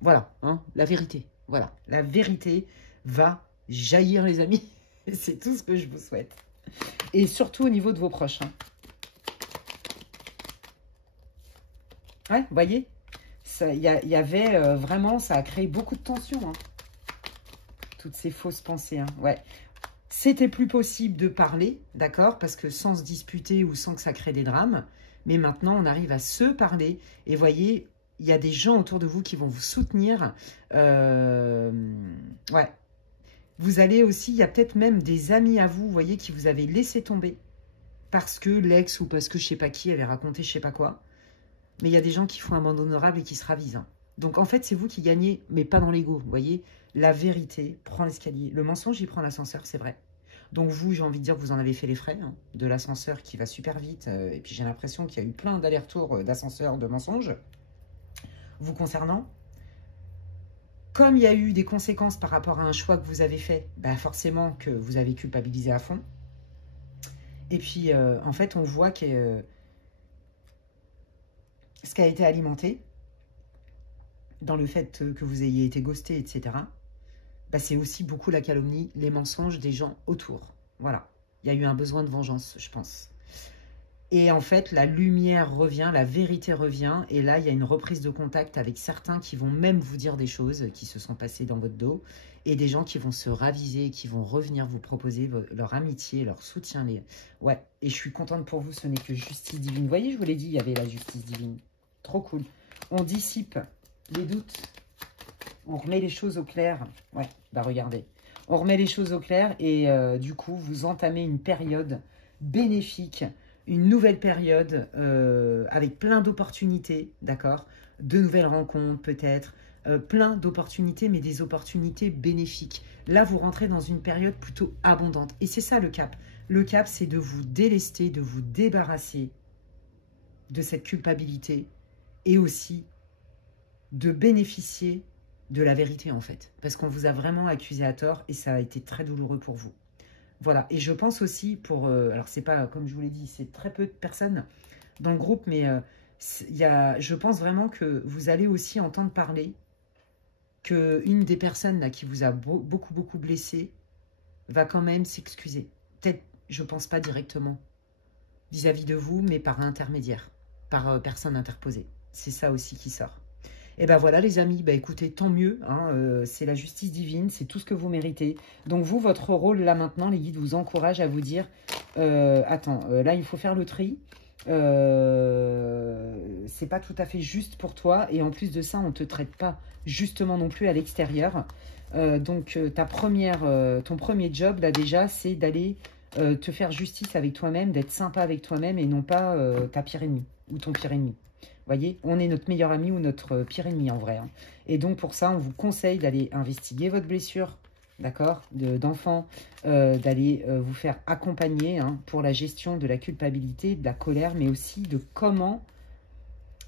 Voilà, hein, la vérité. Voilà, la vérité va jaillir, les amis. C'est tout ce que je vous souhaite. Et surtout au niveau de vos proches, hein. Ouais, vous voyez, il y avait vraiment, ça a créé beaucoup de tension, hein. Toutes ces fausses pensées, hein. Ouais. C'était plus possible de parler, d'accord, parce que sans se disputer ou sans que ça crée des drames. Mais maintenant, on arrive à se parler. Et voyez, il y a des gens autour de vous qui vont vous soutenir. Ouais. Vous allez aussi, il y a peut-être même des amis à vous, vous voyez, qui vous avez laissé tomber. Parce que l'ex ou parce que je sais pas qui avait raconté je sais pas quoi. Mais il y a des gens qui font amende honorable et qui se ravisent, hein. Donc en fait, c'est vous qui gagnez, mais pas dans l'ego. Vous voyez, la vérité prend l'escalier. Le mensonge, il prend l'ascenseur, c'est vrai. Donc vous, j'ai envie de dire, vous en avez fait les frais, hein, de l'ascenseur qui va super vite. Et puis j'ai l'impression qu'il y a eu plein d'allers-retours d'ascenseurs de mensonges vous concernant. Comme il y a eu des conséquences par rapport à un choix que vous avez fait, bah forcément que vous avez culpabilisé à fond. Et puis, en fait, on voit que ce qui a été alimenté, dans le fait que vous ayez été ghosté, etc., bah, c'est aussi beaucoup la calomnie, les mensonges des gens autour. Voilà. Il y a eu un besoin de vengeance, je pense. Et en fait, la lumière revient, la vérité revient. Et là, il y a une reprise de contact avec certains qui vont même vous dire des choses qui se sont passées dans votre dos. Et des gens qui vont se raviser, qui vont revenir vous proposer leur amitié, leur soutien. Ouais, et je suis contente pour vous, ce n'est que justice divine. Vous voyez, je vous l'ai dit, il y avait la justice divine. Trop cool. On dissipe les doutes. On remet les choses au clair. Ouais, bah regardez. On remet les choses au clair et du coup, vous entamez une période bénéfique, une nouvelle période avec plein d'opportunités, d'accord? De nouvelles rencontres peut-être, plein d'opportunités, mais des opportunités bénéfiques. Là, vous rentrez dans une période plutôt abondante. Et c'est ça le cap. Le cap, c'est de vous délester, de vous débarrasser de cette culpabilité et aussi de bénéficier de la vérité, en fait. Parce qu'on vous a vraiment accusé à tort et ça a été très douloureux pour vous. Voilà. Et je pense aussi pour... alors, c'est pas, comme je vous l'ai dit, c'est très peu de personnes dans le groupe, mais je pense vraiment que vous allez aussi entendre parler qu'une des personnes là, qui vous a beaucoup blessé va quand même s'excuser. Peut-être, je pense pas directement vis-à-vis de vous, mais par intermédiaire, par personne interposée. C'est ça aussi qui sort. Et ben voilà les amis, bah écoutez, tant mieux, hein, c'est la justice divine, c'est tout ce que vous méritez. Donc vous, votre rôle là maintenant, les guides vous encouragent à vous dire, attends, là il faut faire le tri, c'est pas tout à fait juste pour toi, et en plus de ça, on ne te traite pas justement non plus à l'extérieur. Donc ton premier job là déjà, c'est d'aller te faire justice avec toi-même, d'être sympa avec toi-même et non pas ta pire ennemie ou ton pire ennemi. Voyez, on est notre meilleur ami ou notre pire ennemi en vrai. Hein. Et donc pour ça, on vous conseille d'aller investiguer votre blessure, d'accord, d'enfant, d'aller vous faire accompagner hein, pour la gestion de la culpabilité, de la colère, mais aussi de comment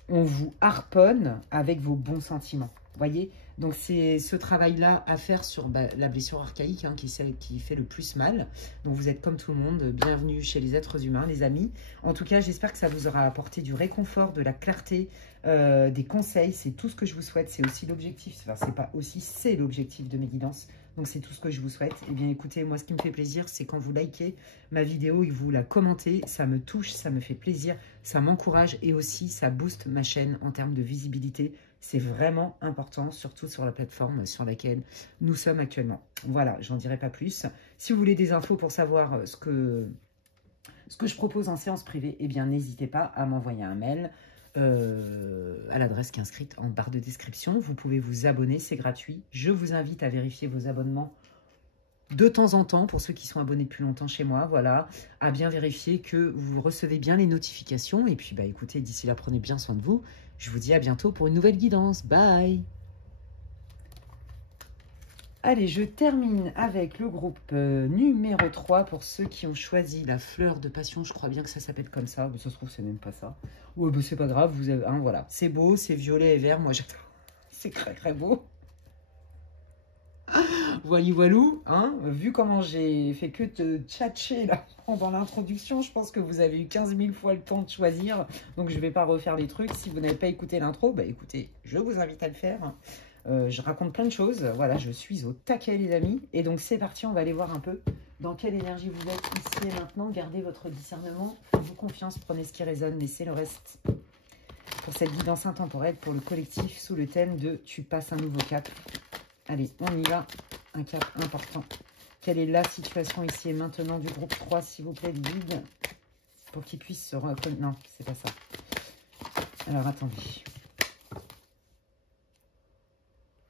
on vous harponne avec vos bons sentiments. Voyez, donc c'est ce travail-là à faire sur la blessure archaïque hein, qui est celle qui fait le plus mal. Donc vous êtes comme tout le monde, bienvenue chez les êtres humains, les amis. En tout cas, j'espère que ça vous aura apporté du réconfort, de la clarté, des conseils. C'est tout ce que je vous souhaite. C'est aussi l'objectif. Enfin, c'est pas aussi, c'est l'objectif de mes guidances. Donc c'est tout ce que je vous souhaite. Eh bien écoutez, moi ce qui me fait plaisir, c'est quand vous likez ma vidéo et que vous la commentez. Ça me touche, ça me fait plaisir, ça m'encourage et aussi ça booste ma chaîne en termes de visibilité. C'est vraiment important, surtout sur la plateforme sur laquelle nous sommes actuellement. Voilà, j'en dirai pas plus. Si vous voulez des infos pour savoir ce que je propose en séance privée, eh bien n'hésitez pas à m'envoyer un mail à l'adresse qui est inscrite en barre de description. Vous pouvez vous abonner, c'est gratuit. Je vous invite à vérifier vos abonnements de temps en temps, pour ceux qui sont abonnés depuis longtemps chez moi, voilà, à bien vérifier que vous recevez bien les notifications. Et puis, bah écoutez, d'ici là, prenez bien soin de vous. Je vous dis à bientôt pour une nouvelle guidance. Bye! Allez, je termine avec le groupe numéro 3 pour ceux qui ont choisi la fleur de passion. Je crois bien que ça s'appelle comme ça. Mais ça se trouve, c'est même pas ça. Ouais, bah, c'est pas grave. Vous avez, hein, voilà. C'est beau, c'est violet et vert. Moi, j'adore. C'est très beau. Voilou, hein, vu comment j'ai fait que te tchatcher là pendant l'introduction, je pense que vous avez eu 15 000 fois le temps de choisir, donc je ne vais pas refaire les trucs. Si vous n'avez pas écouté l'intro, bah écoutez, je vous invite à le faire. Je raconte plein de choses, voilà, je suis au taquet les amis, et donc c'est parti, on va aller voir un peu dans quelle énergie vous êtes ici et maintenant. Gardez votre discernement, faites-vous confiance, prenez ce qui résonne, laissez le reste. Pour cette guidance intemporelle, pour le collectif, sous le thème de « Tu passes un nouveau cap ». Allez, on y va. Un cap important. Quelle est la situation ici et maintenant du groupe 3, s'il vous plaît, guide, pour qu'il puisse se reconnaître. Non, c'est pas ça. Alors, attendez.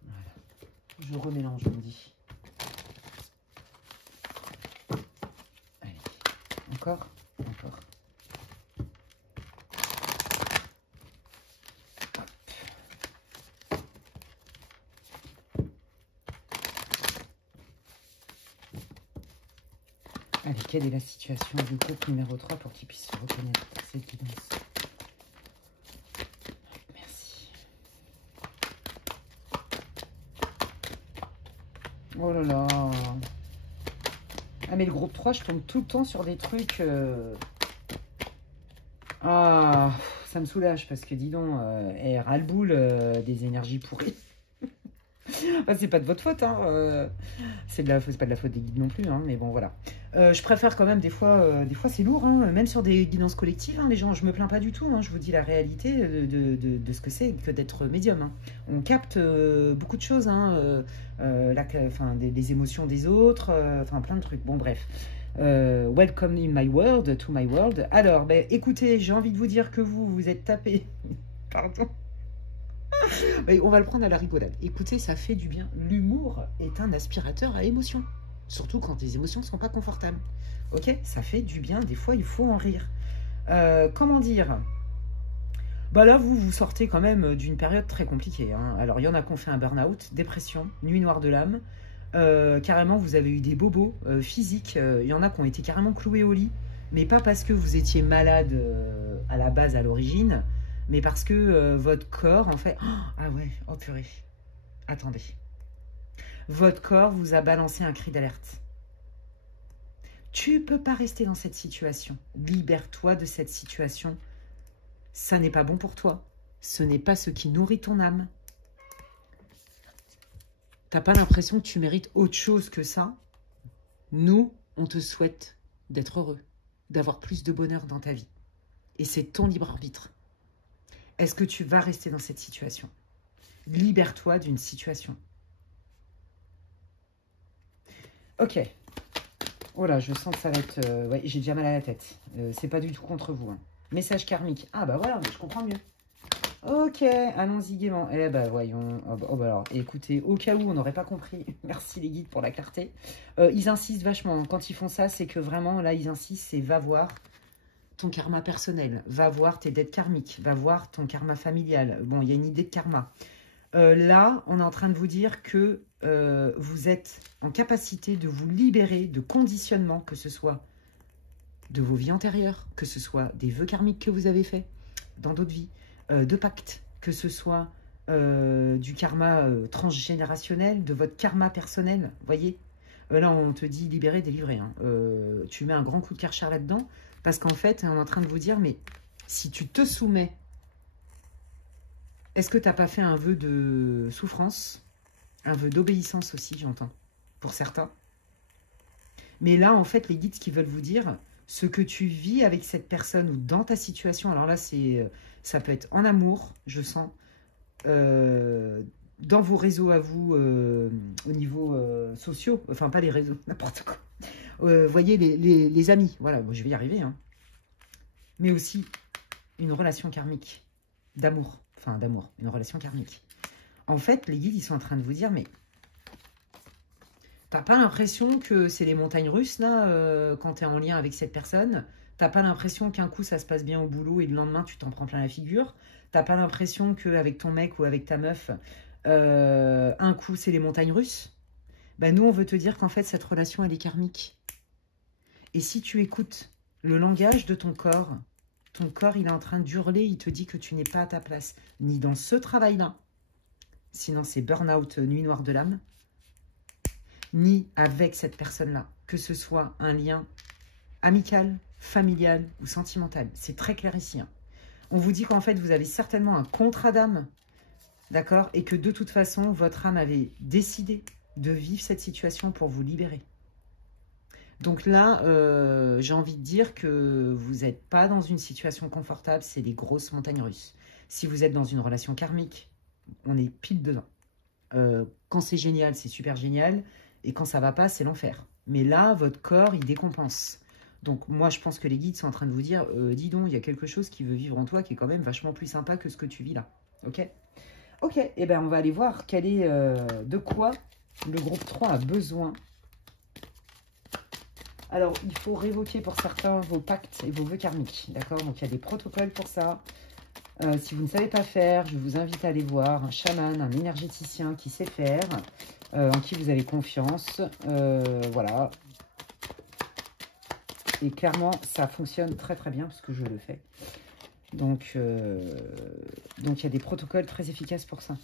Voilà. Je remélange, on dit. Allez. Encore. Allez, quelle est la situation du groupe numéro 3 pour qu'il puisse se reconnaître cette guidance? Merci. Oh là là. Ah mais le groupe 3, je tombe tout le temps sur des trucs... Ah, ça me soulage parce que dis donc, ras-le-boule des énergies pourries. Enfin, c'est pas de votre faute, hein. C'est pas de la faute des guides non plus, hein, mais bon, voilà. Je préfère quand même, des fois c'est lourd, hein, même sur des guidances collectives, hein, les gens, je me plains pas du tout, hein, je vous dis la réalité de ce que c'est que d'être médium. Hein. On capte beaucoup de choses, hein, des émotions des autres, enfin plein de trucs, bon bref. Welcome in my world, to my world. Alors, ben, écoutez, j'ai envie de vous dire que vous êtes tapé, pardon. On va le prendre à la rigolade. Écoutez, ça fait du bien. L'humour est un aspirateur à émotions. Surtout quand les émotions ne sont pas confortables. Ok, ça fait du bien. Des fois, il faut en rire. Comment dire? Bah là, vous sortez quand même d'une période très compliquée. Hein. Alors, il y en a qui ont fait un burn-out, dépression, nuit noire de l'âme. Carrément, vous avez eu des bobos physiques. Il y en a qui ont été carrément cloués au lit. Mais pas parce que vous étiez malade à la base, à l'origine, mais parce que votre corps, en fait... Oh, ah ouais, oh purée. Attendez. Votre corps vous a balancé un cri d'alerte. Tu ne peux pas rester dans cette situation. Libère-toi de cette situation. Ça n'est pas bon pour toi. Ce n'est pas ce qui nourrit ton âme. T'as pas l'impression que tu mérites autre chose que ça? Nous, on te souhaite d'être heureux, d'avoir plus de bonheur dans ta vie. Et c'est ton libre arbitre. Est-ce que tu vas rester dans cette situation? Libère-toi d'une situation. Ok. Oh là, je sens que ça va être... ouais, j'ai déjà mal à la tête. C'est pas du tout contre vous. Hein. Message karmique. Ah bah voilà, je comprends mieux. Ok, allons-y gaiement. Eh ben voyons. Oh, bah alors, écoutez, au cas où on n'aurait pas compris, merci les guides pour la clarté. Ils insistent vachement. Quand ils font ça, c'est que vraiment, là, ils insistent, c'est va voir ton karma personnel, va voir tes dettes karmiques, va voir ton karma familial. Bon, il y a une idée de karma. Là, on est en train de vous dire que vous êtes en capacité de vous libérer de conditionnements, que ce soit de vos vies antérieures, que ce soit des vœux karmiques que vous avez faits dans d'autres vies, de pactes, que ce soit du karma transgénérationnel, de votre karma personnel, voyez. Là, on te dit libérer, délivrer. Hein. Tu mets un grand coup de karcher là-dedans, parce qu'en fait, on est en train de vous dire, mais si tu te soumets, est-ce que tu n'as pas fait un vœu de souffrance, un vœu d'obéissance aussi, j'entends, pour certains. Mais là, en fait, les guides, ce qu'ils veulent vous dire, ce que tu vis avec cette personne ou dans ta situation, alors là, ça peut être en amour, je sens, dans vos réseaux à vous, au niveau sociaux, enfin pas les réseaux, n'importe quoi. Voyez, les amis, voilà, bon, je vais y arriver, hein. Mais aussi une relation karmique, d'amour, enfin d'amour, une relation karmique. En fait, les guides, ils sont en train de vous dire, mais t'as pas l'impression que c'est les montagnes russes, là, quand tu es en lien avec cette personne? T'as pas l'impression qu'un coup, ça se passe bien au boulot et le lendemain, tu t'en prends plein la figure? T'as pas l'impression qu'avec ton mec ou avec ta meuf, un coup, c'est les montagnes russes? Ben, nous, on veut te dire qu'en fait, cette relation, elle est karmique. Et si tu écoutes le langage de ton corps, il est en train d'hurler, il te dit que tu n'es pas à ta place, ni dans ce travail-là, sinon c'est burn-out, nuit noire de l'âme, ni avec cette personne-là, que ce soit un lien amical, familial ou sentimental. C'est très clair ici. Hein. On vous dit qu'en fait, vous avez certainement un contrat d'âme, d'accord? Et que de toute façon, votre âme avait décidé de vivre cette situation pour vous libérer. Donc là, j'ai envie de dire que vous n'êtes pas dans une situation confortable, c'est des grosses montagnes russes. Si vous êtes dans une relation karmique, on est pile dedans. Quand c'est génial, c'est super génial. Et quand ça va pas, c'est l'enfer. Mais là, votre corps, il décompense. Donc moi, je pense que les guides sont en train de vous dire, dis donc, il y a quelque chose qui veut vivre en toi qui est quand même vachement plus sympa que ce que tu vis là. Ok? Ok, et eh bien on va aller voir quel est, de quoi le groupe 3 a besoin. Alors, il faut révoquer pour certains vos pactes et vos vœux karmiques. D'accord? Donc, il y a des protocoles pour ça. Si vous ne savez pas faire, je vous invite à aller voir un chaman, un énergéticien qui sait faire, en qui vous avez confiance. Voilà. Et clairement, ça fonctionne très très bien parce que je le fais. Donc, il y a des protocoles très efficaces pour ça.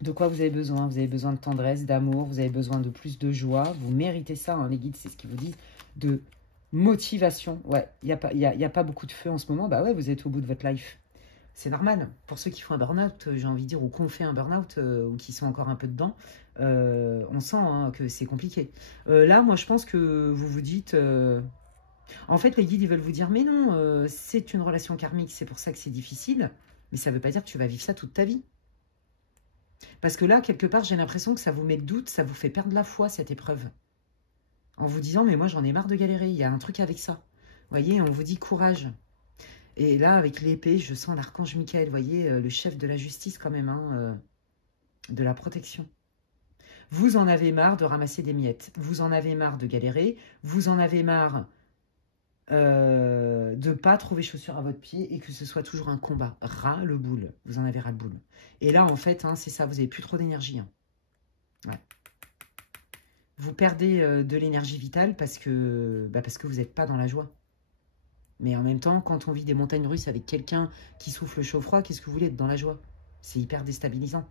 De quoi vous avez besoin? Vous avez besoin de tendresse, d'amour, vous avez besoin de plus de joie. Vous méritez ça, hein, les guides, c'est ce qu'ils vous disent. De motivation. Ouais, il n'y a pas beaucoup de feu en ce moment. Bah ouais, vous êtes au bout de votre life. C'est normal. Pour ceux qui font un burn-out, j'ai envie de dire, ou qu'on fait un burn-out, ou qui sont encore un peu dedans, on sent hein, que c'est compliqué. Là, moi, je pense que vous vous dites... En fait, les guides, ils veulent vous dire, mais non, c'est une relation karmique, c'est pour ça que c'est difficile. Mais ça ne veut pas dire que tu vas vivre ça toute ta vie. Parce que là, quelque part, j'ai l'impression que ça vous met le doute, ça vous fait perdre la foi, cette épreuve. En vous disant, mais moi, j'en ai marre de galérer, il y a un truc avec ça. Vous voyez, on vous dit courage. Et là, avec l'épée, je sens l'archange Michael, vous voyez, le chef de la justice quand même, hein, de la protection. Vous en avez marre de ramasser des miettes, vous en avez marre de galérer, vous en avez marre de ne pas trouver chaussures à votre pied et que ce soit toujours un combat. Ras le boule, vous en avez ras le boule. Et là, en fait, hein, c'est ça, vous n'avez plus trop d'énergie. Hein. Ouais. Vous perdez de l'énergie vitale parce que vous n'êtes pas dans la joie. Mais en même temps, quand on vit des montagnes russes avec quelqu'un qui souffle chaud-froid, qu'est-ce que vous voulez être dans la joie? C'est hyper déstabilisant.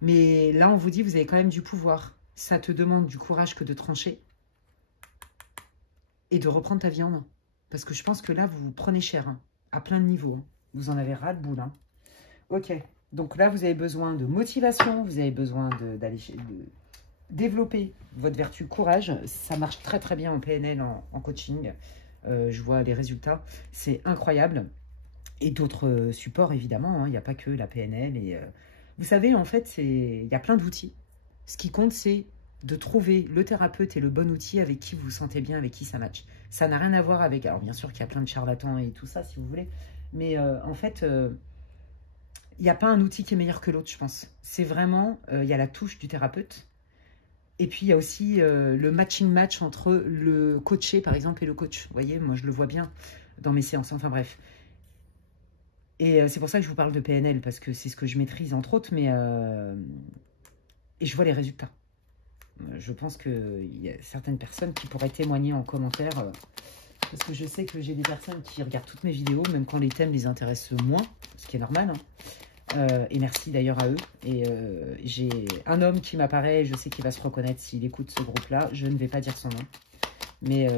Mais là, on vous dit, vous avez quand même du pouvoir. Ça te demande du courage que de trancher et de reprendre ta vie en main. Parce que je pense que là, vous vous prenez cher, hein, à plein de niveaux. Hein. Vous en avez ras le boule. Hein. Ok, donc là, vous avez besoin de motivation, vous avez besoin d'aller développer votre vertu courage. Ça marche très très bien en PNL, en coaching. Je vois les résultats, c'est incroyable. Et d'autres supports, évidemment, hein. Il n'y a pas que la PNL. Et, vous savez, en fait, il y a plein d'outils. Ce qui compte, c'est de trouver le thérapeute et le bon outil avec qui vous vous sentez bien, avec qui ça match. Ça n'a rien à voir avec... Alors, bien sûr qu'il y a plein de charlatans et tout ça, si vous voulez. Mais en fait, il n'y a pas un outil qui est meilleur que l'autre, je pense. C'est vraiment... il y a la touche du thérapeute. Et puis, il y a aussi le matching-match entre le coaché, par exemple, et le coach. Vous voyez, moi, je le vois bien dans mes séances. Enfin, bref. Et c'est pour ça que je vous parle de PNL, parce que c'est ce que je maîtrise, entre autres, mais... et je vois les résultats. Je pense qu'il y a certaines personnes qui pourraient témoigner en commentaire, parce que je sais que j'ai des personnes qui regardent toutes mes vidéos, même quand les thèmes les intéressent moins, ce qui est normal, hein. Et merci d'ailleurs à eux. Et j'ai un homme qui m'apparaît, je sais qu'il va se reconnaître s'il écoute ce groupe-là. Je ne vais pas dire son nom, mais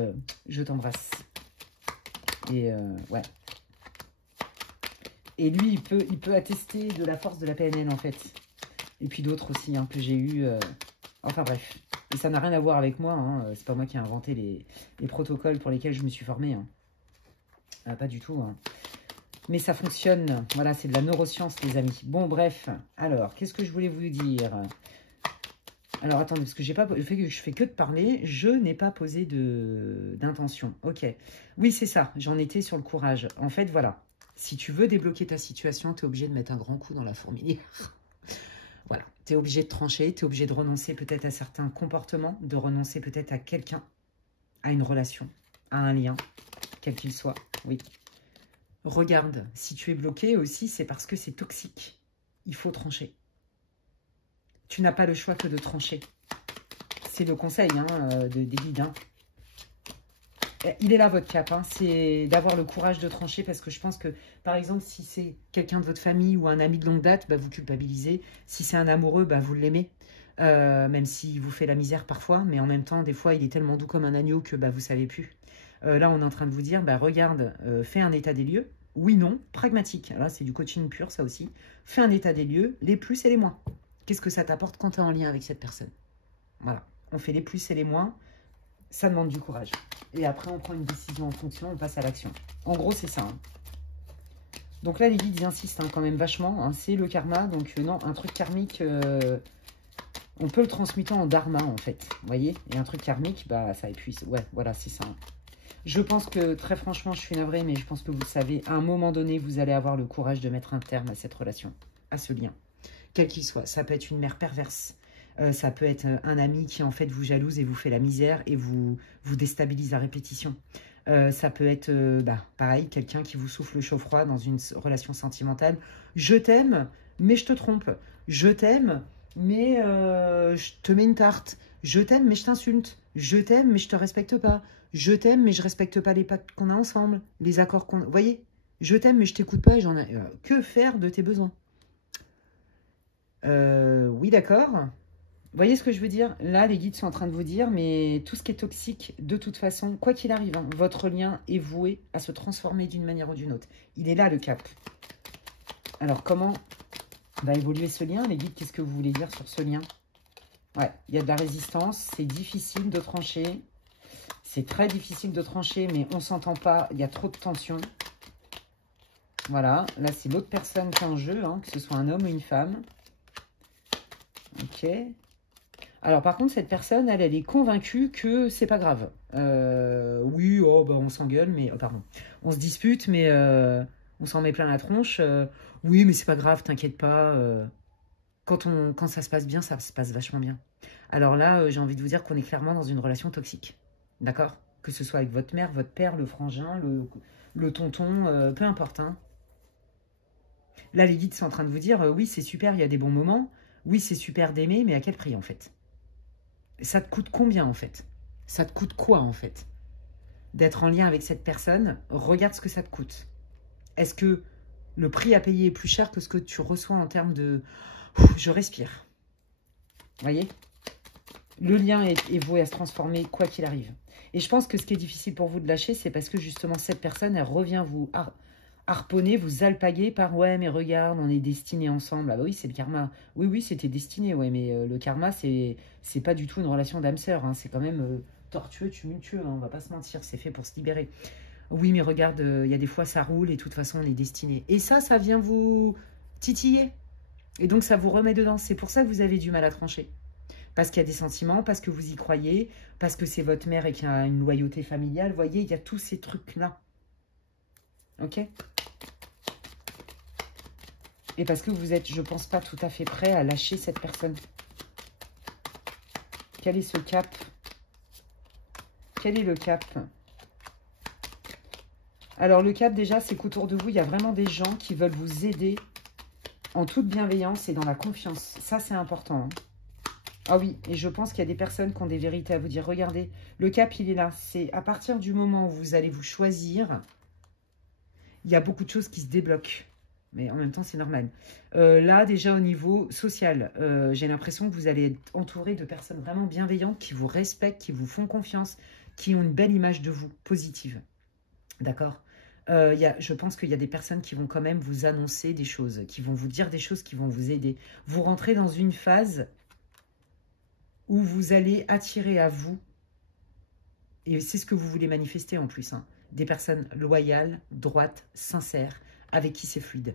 je t'embrasse. Et ouais. Et lui, il peut attester de la force de la PNL, en fait. Et puis d'autres aussi, hein, que j'ai eu. Enfin bref. Et ça n'a rien à voir avec moi. Hein. C'est pas moi qui ai inventé les protocoles pour lesquels je me suis formée. Hein. Pas du tout. Hein. Mais ça fonctionne. Voilà, c'est de la neuroscience, les amis. Bon, bref. Alors, qu'est-ce que je voulais vous dire? Alors, attendez, parce que je fais que de parler. Je n'ai pas posé d'intention. Ok. Oui, c'est ça. J'en étais sur le courage. En fait, voilà. Si tu veux débloquer ta situation, tu es obligé de mettre un grand coup dans la fourmilière. Voilà, tu es obligé de trancher, tu es obligé de renoncer peut-être à certains comportements, de renoncer peut-être à quelqu'un, à une relation, à un lien, quel qu'il soit, oui. Regarde, si tu es bloqué aussi, c'est parce que c'est toxique. Il faut trancher. Tu n'as pas le choix que de trancher. C'est le conseil des guides. Hein. Il est là votre cap, hein. C'est d'avoir le courage de trancher parce que je pense que, par exemple, si c'est quelqu'un de votre famille ou un ami de longue date, bah, vous culpabilisez. Si c'est un amoureux, bah, vous l'aimez, même s'il vous fait la misère parfois, mais en même temps, des fois, il est tellement doux comme un agneau que bah, vous ne savez plus. Là, on est en train de vous dire, bah, regarde, fais un état des lieux. Oui, non, pragmatique. Là, c'est du coaching pur, ça aussi. Fais un état des lieux, les plus et les moins. Qu'est-ce que ça t'apporte quand tu es en lien avec cette personne? Voilà, on fait les plus et les moins. Ça demande du courage. Et après, on prend une décision en fonction, on passe à l'action. En gros, c'est ça. Hein. Donc là, les guides, ils insistent quand même vachement. Hein. C'est le karma. Donc non, un truc karmique, on peut le transmuter en dharma, en fait. Vous voyez? Et un truc karmique, bah, ça épuise. Ouais, voilà, c'est ça. Hein. Je pense que, très franchement, je suis navrée, mais je pense que vous le savez, à un moment donné, vous allez avoir le courage de mettre un terme à cette relation, à ce lien. Quel qu'il soit. Ça peut être une mère perverse. Ça peut être un ami qui en fait vous jalouse et vous fait la misère et vous déstabilise à répétition. Ça peut être, pareil, quelqu'un qui vous souffle le chaud-froid dans une relation sentimentale. Je t'aime, mais je te trompe. Je t'aime, mais je te mets une tarte. Je t'aime, mais je t'insulte. Je t'aime, mais je te respecte pas. Je t'aime, mais je respecte pas les pactes qu'on a ensemble, les accords qu'on a. Vous voyez? Je t'aime, mais je t'écoute pas et j'en ai... que faire de tes besoins? Oui, d'accord. Vous voyez ce que je veux dire? Là, les guides sont en train de vous dire, mais tout ce qui est toxique, de toute façon, quoi qu'il arrive, hein, votre lien est voué à se transformer d'une manière ou d'une autre. Il est là, le cap. Alors, comment va évoluer ce lien? Les guides, qu'est-ce que vous voulez dire sur ce lien? Ouais, il y a de la résistance, c'est difficile de trancher. C'est très difficile de trancher, mais on ne s'entend pas, il y a trop de tension. Voilà, là, c'est l'autre personne qui est en jeu, hein, que ce soit un homme ou une femme. Ok. Alors, par contre, cette personne, elle est convaincue que c'est pas grave. Oui, oh, bah, on s'engueule, mais... Oh, pardon. On se dispute, mais on s'en met plein la tronche. Oui, mais c'est pas grave, t'inquiète pas. Quand ça se passe bien, ça se passe vachement bien. Alors là, j'ai envie de vous dire qu'on est clairement dans une relation toxique. D'accord? Que ce soit avec votre mère, votre père, le frangin, le tonton, peu importe. Hein. Là, les guides sont en train de vous dire, oui, c'est super, il y a des bons moments. Oui, c'est super d'aimer, mais à quel prix, en fait? Ça te coûte combien, en fait? Ça te coûte quoi, en fait? D'être en lien avec cette personne, regarde ce que ça te coûte. Est-ce que le prix à payer est plus cher que ce que tu reçois en termes de... je respire. voyez? Le lien est voué à se transformer quoi qu'il arrive. Et je pense que ce qui est difficile pour vous de lâcher, c'est parce que justement cette personne, elle revient vous harponner, vous alpaguer par « ouais, mais regarde, on est destinés ensemble ». Ah bah oui, c'est le karma. Oui, oui, c'était destiné, ouais, mais le karma, c'est pas du tout une relation d'âme sœur. Hein, c'est quand même tortueux, tumultueux, hein, on va pas se mentir, c'est fait pour se libérer. Oui, mais regarde, il y a des fois, ça roule et de toute façon, on est destiné. Et ça vient vous titiller. Et donc, ça vous remet dedans. C'est pour ça que vous avez du mal à trancher. Parce qu'il y a des sentiments, parce que vous y croyez, parce que c'est votre mère et qu'il y a une loyauté familiale. Vous voyez, il y a tous ces trucs-là. Ok? Et parce que vous êtes, je pense, pas tout à fait prêt à lâcher cette personne. Quel est ce cap? Quel est le cap? Alors, le cap, déjà, c'est qu'autour de vous, il y a vraiment des gens qui veulent vous aider en toute bienveillance et dans la confiance. Ça, c'est important. Hein. Ah oui, et je pense qu'il y a des personnes qui ont des vérités à vous dire. Regardez, le cap, il est là. C'est à partir du moment où vous allez vous choisir, il y a beaucoup de choses qui se débloquent. Mais en même temps, c'est normal. Là, déjà, au niveau social, j'ai l'impression que vous allez être entouré de personnes vraiment bienveillantes qui vous respectent, qui vous font confiance, qui ont une belle image de vous, positive. D'accord? Je pense qu'il y a des personnes qui vont quand même vous annoncer des choses, qui vont vous dire des choses qui vont vous aider. Vous rentrez dans une phase où vous allez attirer à vous, et c'est ce que vous voulez manifester en plus, hein, des personnes loyales, droites, sincères, avec qui c'est fluide.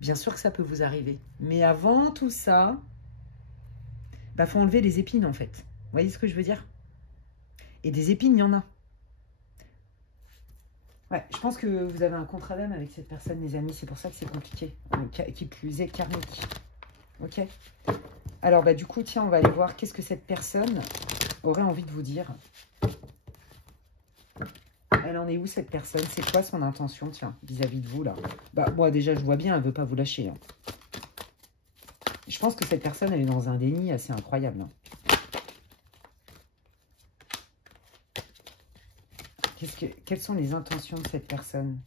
Bien sûr que ça peut vous arriver. Mais avant tout ça, bah, faut enlever les épines en fait. Vous voyez ce que je veux dire? Et des épines, il y en a. Ouais, je pense que vous avez un contrat d'âme avec cette personne, les amis. C'est pour ça que c'est compliqué. Qui plus est karmique. Ok? Alors, bah, du coup, tiens, on va aller voir qu'est-ce que cette personne aurait envie de vous dire. Elle en est où, cette personne? C'est quoi son intention, tiens, vis-à-vis de vous, là? Bah, moi, déjà, je vois bien, elle ne veut pas vous lâcher. Hein. Je pense que cette personne, elle est dans un déni assez incroyable. Hein. Quelles sont les intentions de cette personne?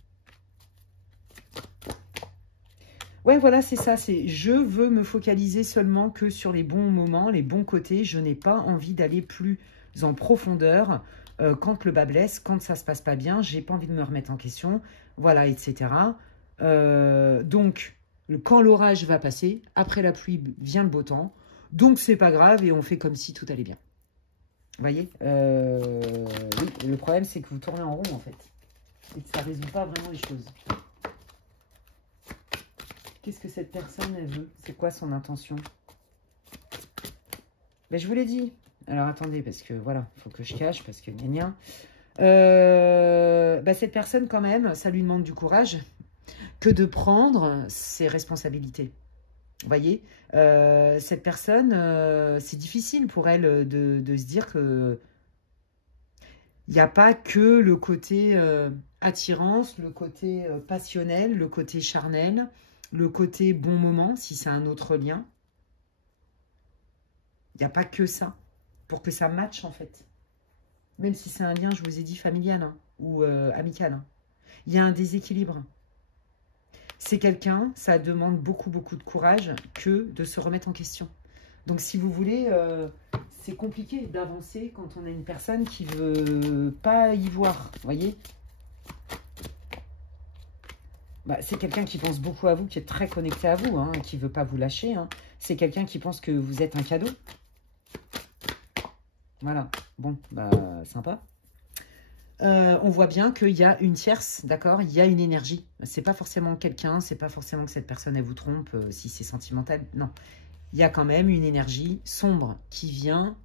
Ouais, voilà, c'est ça. C'est je veux me focaliser seulement que sur les bons moments, les bons côtés. Je n'ai pas envie d'aller plus en profondeur quand le bas blesse, quand ça se passe pas bien. J'ai pas envie de me remettre en question. Voilà, etc. Donc, quand l'orage va passer, après la pluie vient le beau temps. Donc, c'est pas grave et on fait comme si tout allait bien. Vous voyez oui, le problème, c'est que vous tournez en rond, en fait. Et que ça ne résout pas vraiment les choses. Qu'est-ce que cette personne, elle veut? C'est quoi son intention? Ben, je vous l'ai dit. Alors, attendez, parce que, voilà, il faut que je cache, parce que, gna ben, cette personne, quand même, ça lui demande du courage que de prendre ses responsabilités. Vous voyez, cette personne, c'est difficile pour elle de se dire que il n'y a pas que le côté attirance, le côté passionnel, le côté charnel, le côté bon moment, si c'est un autre lien. Il n'y a pas que ça, pour que ça matche en fait. Même si c'est un lien, je vous ai dit, familial hein, ou amical. Hein. Il y a un déséquilibre. C'est quelqu'un, ça demande beaucoup de courage que de se remettre en question. Donc, si vous voulez, c'est compliqué d'avancer quand on a une personne qui ne veut pas y voir, vous voyez. Bah, c'est quelqu'un qui pense beaucoup à vous, qui est très connecté à vous, hein, qui ne veut pas vous lâcher. Hein. C'est quelqu'un qui pense que vous êtes un cadeau. Voilà, bon, bah, sympa. On voit bien qu'il y a une tierce, d'accord? Il y a une énergie. C'est pas forcément quelqu'un, c'est pas forcément que cette personne, elle vous trompe, si c'est sentimental. Non, il y a quand même une énergie sombre qui vient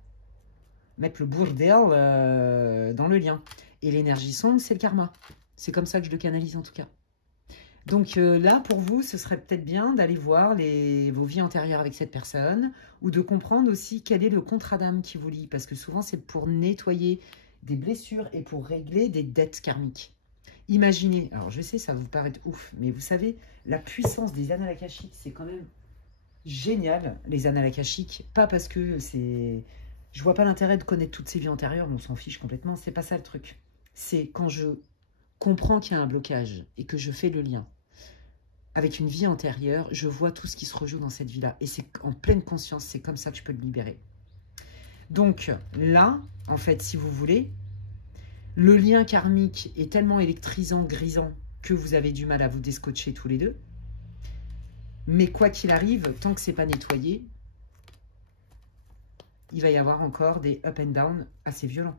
mettre le bordel dans le lien. Et l'énergie sombre, c'est le karma. C'est comme ça que je le canalise en tout cas. Donc là, pour vous, ce serait peut-être bien d'aller voir vos vies antérieures avec cette personne ou de comprendre aussi quel est le contrat d'âme qui vous lie. Parce que souvent, c'est pour nettoyer des blessures et pour régler des dettes karmiques. Imaginez, alors je sais, ça va vous paraître ouf, mais vous savez, la puissance des annales akashiques, c'est quand même génial, les annales akashiques. Pas parce que c'est... Je vois pas l'intérêt de connaître toutes ces vies antérieures, on s'en fiche complètement, c'est pas ça le truc. C'est quand je comprends qu'il y a un blocage et que je fais le lien. avec une vie antérieure, je vois tout ce qui se rejoue dans cette vie-là. Et c'est en pleine conscience, c'est comme ça que je peux le libérer. Donc là, en fait, si vous voulez, le lien karmique est tellement électrisant, grisant, que vous avez du mal à vous descotcher tous les deux. Mais quoi qu'il arrive, tant que c'est pas nettoyé, il va y avoir encore des up and down assez violents.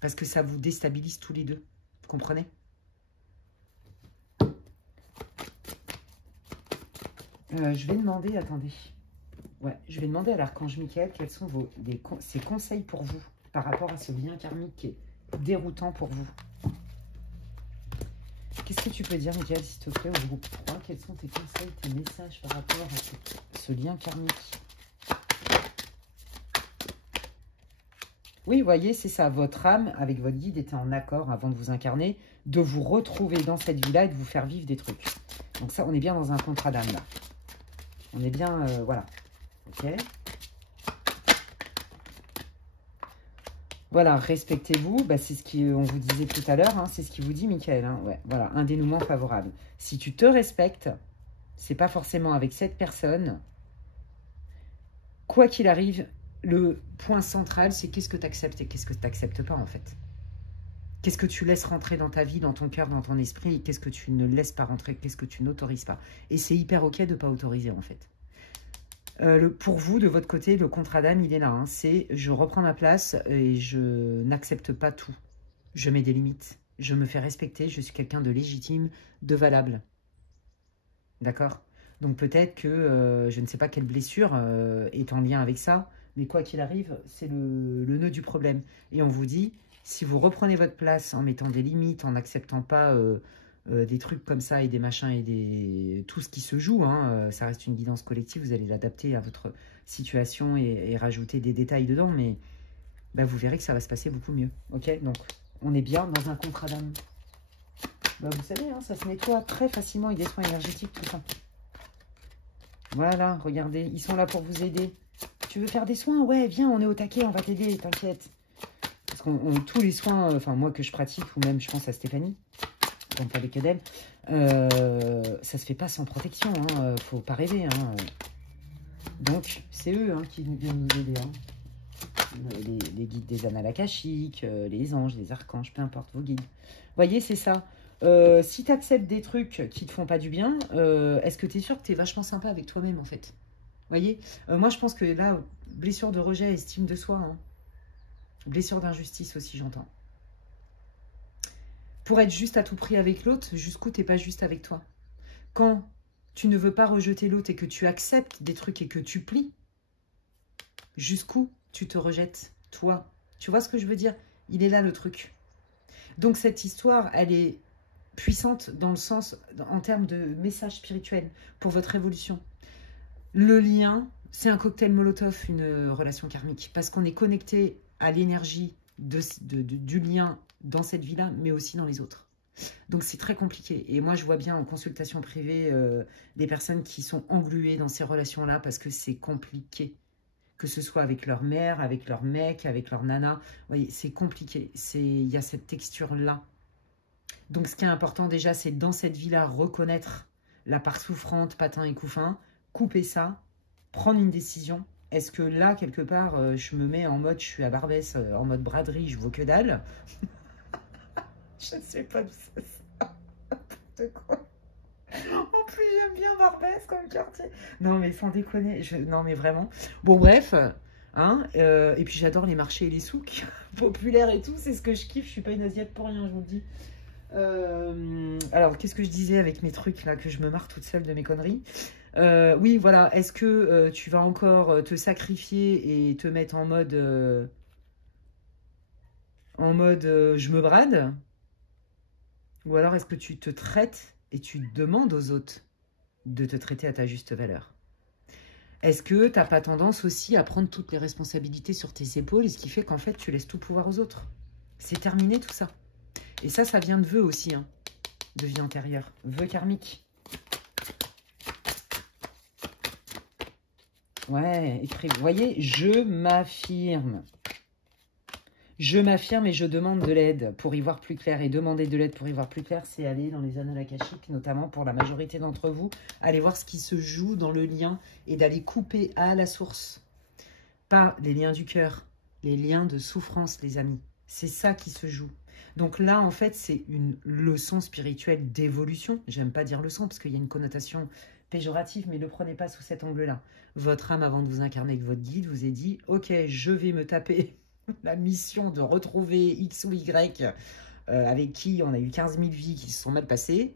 Parce que ça vous déstabilise tous les deux. Vous comprenez? Je vais demander, attendez. Ouais, je vais demander à l'archange Michael quels sont ses conseils pour vous par rapport à ce lien karmique qui est déroutant pour vous. Qu'est-ce que tu peux dire, Michael, s'il te plaît, au groupe 3? Quels sont tes conseils, tes messages par rapport à ce lien karmique? Oui, vous voyez, c'est ça. Votre âme, avec votre guide, était en accord, avant de vous incarner, de vous retrouver dans cette vie-là et de vous faire vivre des trucs. Donc ça, on est bien dans un contrat d'âme, là. On est bien, voilà. Ok. Voilà, respectez-vous. Bah, c'est ce qu'on vous disait tout à l'heure. Hein, c'est ce qu'il vous dit, Michael. Hein, ouais, voilà, un dénouement favorable. Si tu te respectes, c'est pas forcément avec cette personne. Quoi qu'il arrive, le point central, c'est qu'est-ce que tu acceptes et qu'est-ce que tu n'acceptes pas, en fait. Qu'est-ce que tu laisses rentrer dans ta vie, dans ton cœur, dans ton esprit, et qu'est-ce que tu ne laisses pas rentrer, qu'est-ce que tu n'autorises pas. Et c'est hyper ok de ne pas autoriser, en fait. Pour vous, de votre côté, le contrat d'âme, il est là. Hein, c'est je reprends ma place et je n'accepte pas tout. Je mets des limites. Je me fais respecter. Je suis quelqu'un de légitime, de valable. D'accord? Donc peut-être que je ne sais pas quelle blessure est en lien avec ça. Mais quoi qu'il arrive, c'est le nœud du problème. Et on vous dit, si vous reprenez votre place en mettant des limites, en n'acceptant pas des trucs comme ça et des machins et tout ce qui se joue, hein, ça reste une guidance collective, vous allez l'adapter à votre situation et rajouter des détails dedans, mais bah, vous verrez que ça va se passer beaucoup mieux. Ok? Donc, on est bien dans un contrat d'âme. Bah, vous savez, hein, ça se nettoie très facilement avec des soins énergétiques, tout ça. Voilà, regardez, ils sont là pour vous aider. Tu veux faire des soins? Ouais, viens, on est au taquet, on va t'aider, t'inquiète. Parce qu'on tous les soins, enfin moi que je pratique, ou même je pense à Stéphanie, donc avec d'elle, ça se fait pas sans protection, hein, faut pas rêver. Hein. Donc c'est eux hein, qui viennent nous aider. Hein. Les guides des annales akashiques, les anges, les archanges, peu importe vos guides. Vous voyez, c'est ça. Si tu acceptes des trucs qui te font pas du bien, est-ce que tu es sûr que tu es vachement sympa avec toi-même en fait? Vous voyez, moi je pense que là, blessure de rejet, estime de soi, hein. Blessure d'injustice aussi, j'entends. Pour être juste à tout prix avec l'autre, jusqu'où t'es pas juste avec toi? Quand tu ne veux pas rejeter l'autre et que tu acceptes des trucs et que tu plies, jusqu'où tu te rejettes, toi? Tu vois ce que je veux dire? Il est là le truc. Donc cette histoire, elle est puissante dans le sens, en termes de message spirituel pour votre évolution. Le lien, c'est un cocktail Molotov, une relation karmique, parce qu'on est connecté à l'énergie du lien dans cette vie-là, mais aussi dans les autres. Donc c'est très compliqué. Et moi, je vois bien en consultation privée des personnes qui sont engluées dans ces relations-là parce que c'est compliqué. Que ce soit avec leur mère, avec leur mec, avec leur nana. Vous voyez, c'est compliqué. Il y a cette texture-là. Donc ce qui est important déjà, c'est dans cette vie-là, reconnaître la part souffrante, patin et couffin, couper ça, prendre une décision. Est-ce que là, quelque part, je me mets en mode, je suis à Barbès, en mode braderie, je vaux que dalle? Je ne sais pas d'où ça sort. N'importe quoi. En plus, j'aime bien Barbès comme quartier. Non, mais sans déconner. Non, mais vraiment. Bon, bref. Hein, et puis, j'adore les marchés et les souks populaires et tout. C'est ce que je kiffe. Je suis pas une asiate pour rien, je vous le dis. Alors, qu'est-ce que je disais avec mes trucs, là, que je me marre toute seule de mes conneries? Oui, voilà. Est-ce que tu vas encore te sacrifier et te mettre en mode... je me brade? Ou alors est-ce que tu te traites et tu demandes aux autres de te traiter à ta juste valeur? Est-ce que tu n'as pas tendance aussi à prendre toutes les responsabilités sur tes épaules, et ce qui fait qu'en fait tu laisses tout pouvoir aux autres? C'est terminé tout ça. Et ça vient de vœux aussi, hein, de vie antérieure. Vœux karmiques. Ouais, écrit. Vous voyez, je m'affirme. Je m'affirme et je demande de l'aide pour y voir plus clair. Et demander de l'aide pour y voir plus clair, c'est aller dans les annales akashiques, notamment pour la majorité d'entre vous. Aller voir ce qui se joue dans le lien et d'aller couper à la source. Pas les liens du cœur, les liens de souffrance, les amis. C'est ça qui se joue. Donc là, en fait, c'est une leçon spirituelle d'évolution. J'aime pas dire leçon parce qu'il y a une connotation péjorative, mais ne le prenez pas sous cet angle-là. Votre âme, avant de vous incarner avec votre guide, vous a dit « Ok, je vais me taper la mission de retrouver X ou Y avec qui on a eu 15 000 vies qui se sont mal passées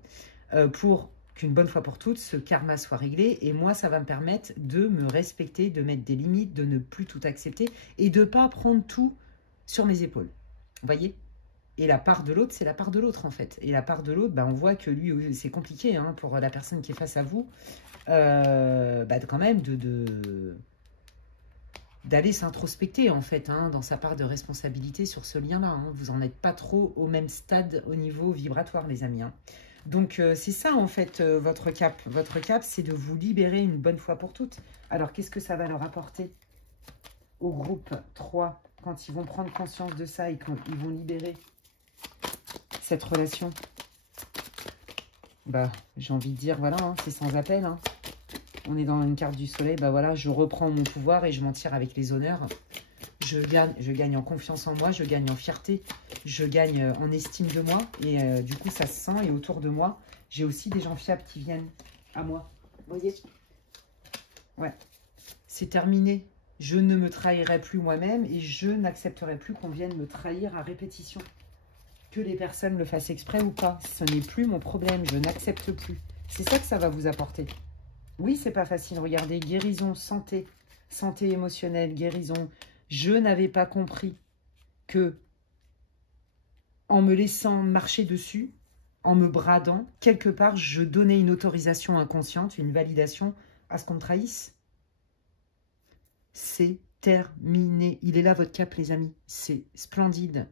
pour qu'une bonne fois pour toutes, ce karma soit réglé. Et moi, ça va me permettre de me respecter, de mettre des limites, de ne plus tout accepter et de ne pas prendre tout sur mes épaules. Vous voyez ? Et la part de l'autre, c'est la part de l'autre, en fait. Et la part de l'autre, on voit que lui, c'est compliqué hein, pour la personne qui est face à vous, quand même, d'aller s'introspecter, en fait, hein, dans sa part de responsabilité sur ce lien-là. Hein. Vous n'en êtes pas trop au même stade au niveau vibratoire, les amis. Hein. Donc, c'est ça, en fait, votre cap. Votre cap, c'est de vous libérer une bonne fois pour toutes. Alors, qu'est-ce que ça va leur apporter au groupe 3 quand ils vont prendre conscience de ça et quand ils vont libérer cette relation? J'ai envie de dire, voilà, hein, c'est sans appel. Hein. On est dans une carte du soleil, voilà, je reprends mon pouvoir et je m'en tire avec les honneurs. Je gagne en confiance en moi, je gagne en fierté, je gagne en estime de moi. Et du coup, ça se sent. Et autour de moi, j'ai aussi des gens fiables qui viennent à moi. Vous voyez? Ouais, c'est terminé. Je ne me trahirai plus moi-même et je n'accepterai plus qu'on vienne me trahir à répétition. Que les personnes le fassent exprès ou pas, ce n'est plus mon problème, je n'accepte plus. C'est ça que ça va vous apporter. Oui, c'est pas facile. Regardez, guérison, santé, santé émotionnelle, guérison. Je n'avais pas compris que en me laissant marcher dessus, en me bradant, quelque part, je donnais une autorisation inconsciente, une validation à ce qu'on me trahisse. C'est terminé. Il est là votre cap, les amis. C'est splendide.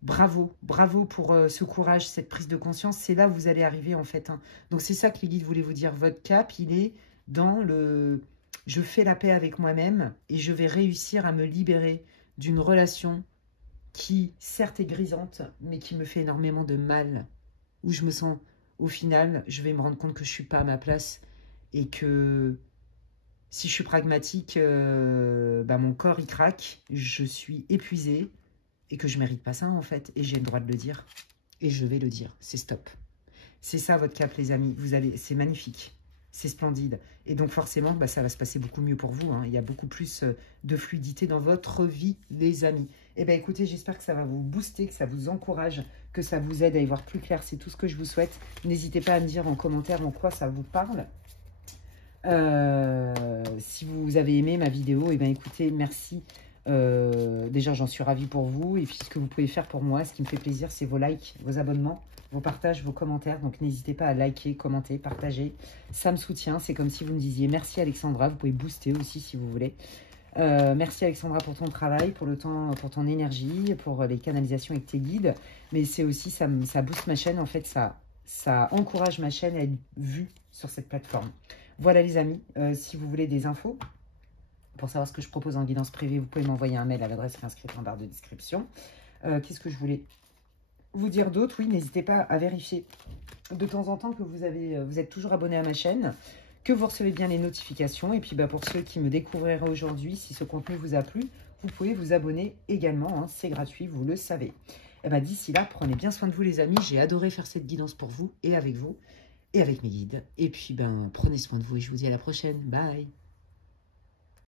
Bravo, bravo pour ce courage, cette prise de conscience. C'est là où vous allez arriver en fait. Hein. Donc c'est ça que les guides voulaient vous dire. Votre cap, il est dans le... Je fais la paix avec moi-même et je vais réussir à me libérer d'une relation qui, certes, est grisante, mais qui me fait énormément de mal. Où je me sens, au final, je vais me rendre compte que je ne suis pas à ma place et que si je suis pragmatique, mon corps, il craque, je suis épuisée. Et que je ne mérite pas ça, en fait. Et j'ai le droit de le dire. Et je vais le dire. C'est stop. C'est ça, votre cap, les amis. C'est magnifique. C'est splendide. Et donc, forcément, ça va se passer beaucoup mieux pour vous. Hein. Il y a beaucoup plus de fluidité dans votre vie, les amis. Eh bien, écoutez, j'espère que ça va vous booster, que ça vous encourage, que ça vous aide à y voir plus clair. C'est tout ce que je vous souhaite. N'hésitez pas à me dire en commentaire en quoi ça vous parle. Si vous avez aimé ma vidéo, eh bien, écoutez, merci. Déjà, j'en suis ravie pour vous. Et puis, ce que vous pouvez faire pour moi, ce qui me fait plaisir, c'est vos likes, vos abonnements, vos partages, vos commentaires. Donc, n'hésitez pas à liker, commenter, partager. Ça me soutient. C'est comme si vous me disiez merci Alexandra. Vous pouvez booster aussi si vous voulez. Merci Alexandra pour ton travail, pour le temps, pour ton énergie, pour les canalisations avec tes guides. Mais c'est aussi, ça booste ma chaîne. En fait, ça encourage ma chaîne à être vue sur cette plateforme. Voilà les amis, si vous voulez des infos, pour savoir ce que je propose en guidance privée, vous pouvez m'envoyer un mail à l'adresse qui est inscrite en barre de description. Qu'est-ce que je voulais vous dire d'autre? Oui, n'hésitez pas à vérifier de temps en temps que vous êtes toujours abonné à ma chaîne, que vous recevez bien les notifications. Et puis pour ceux qui me découvriraient aujourd'hui, si ce contenu vous a plu, vous pouvez vous abonner également. Hein, c'est gratuit, vous le savez. D'ici là, prenez bien soin de vous les amis. J'ai adoré faire cette guidance pour vous et avec vous et avec mes guides. Et puis prenez soin de vous et je vous dis à la prochaine. Bye.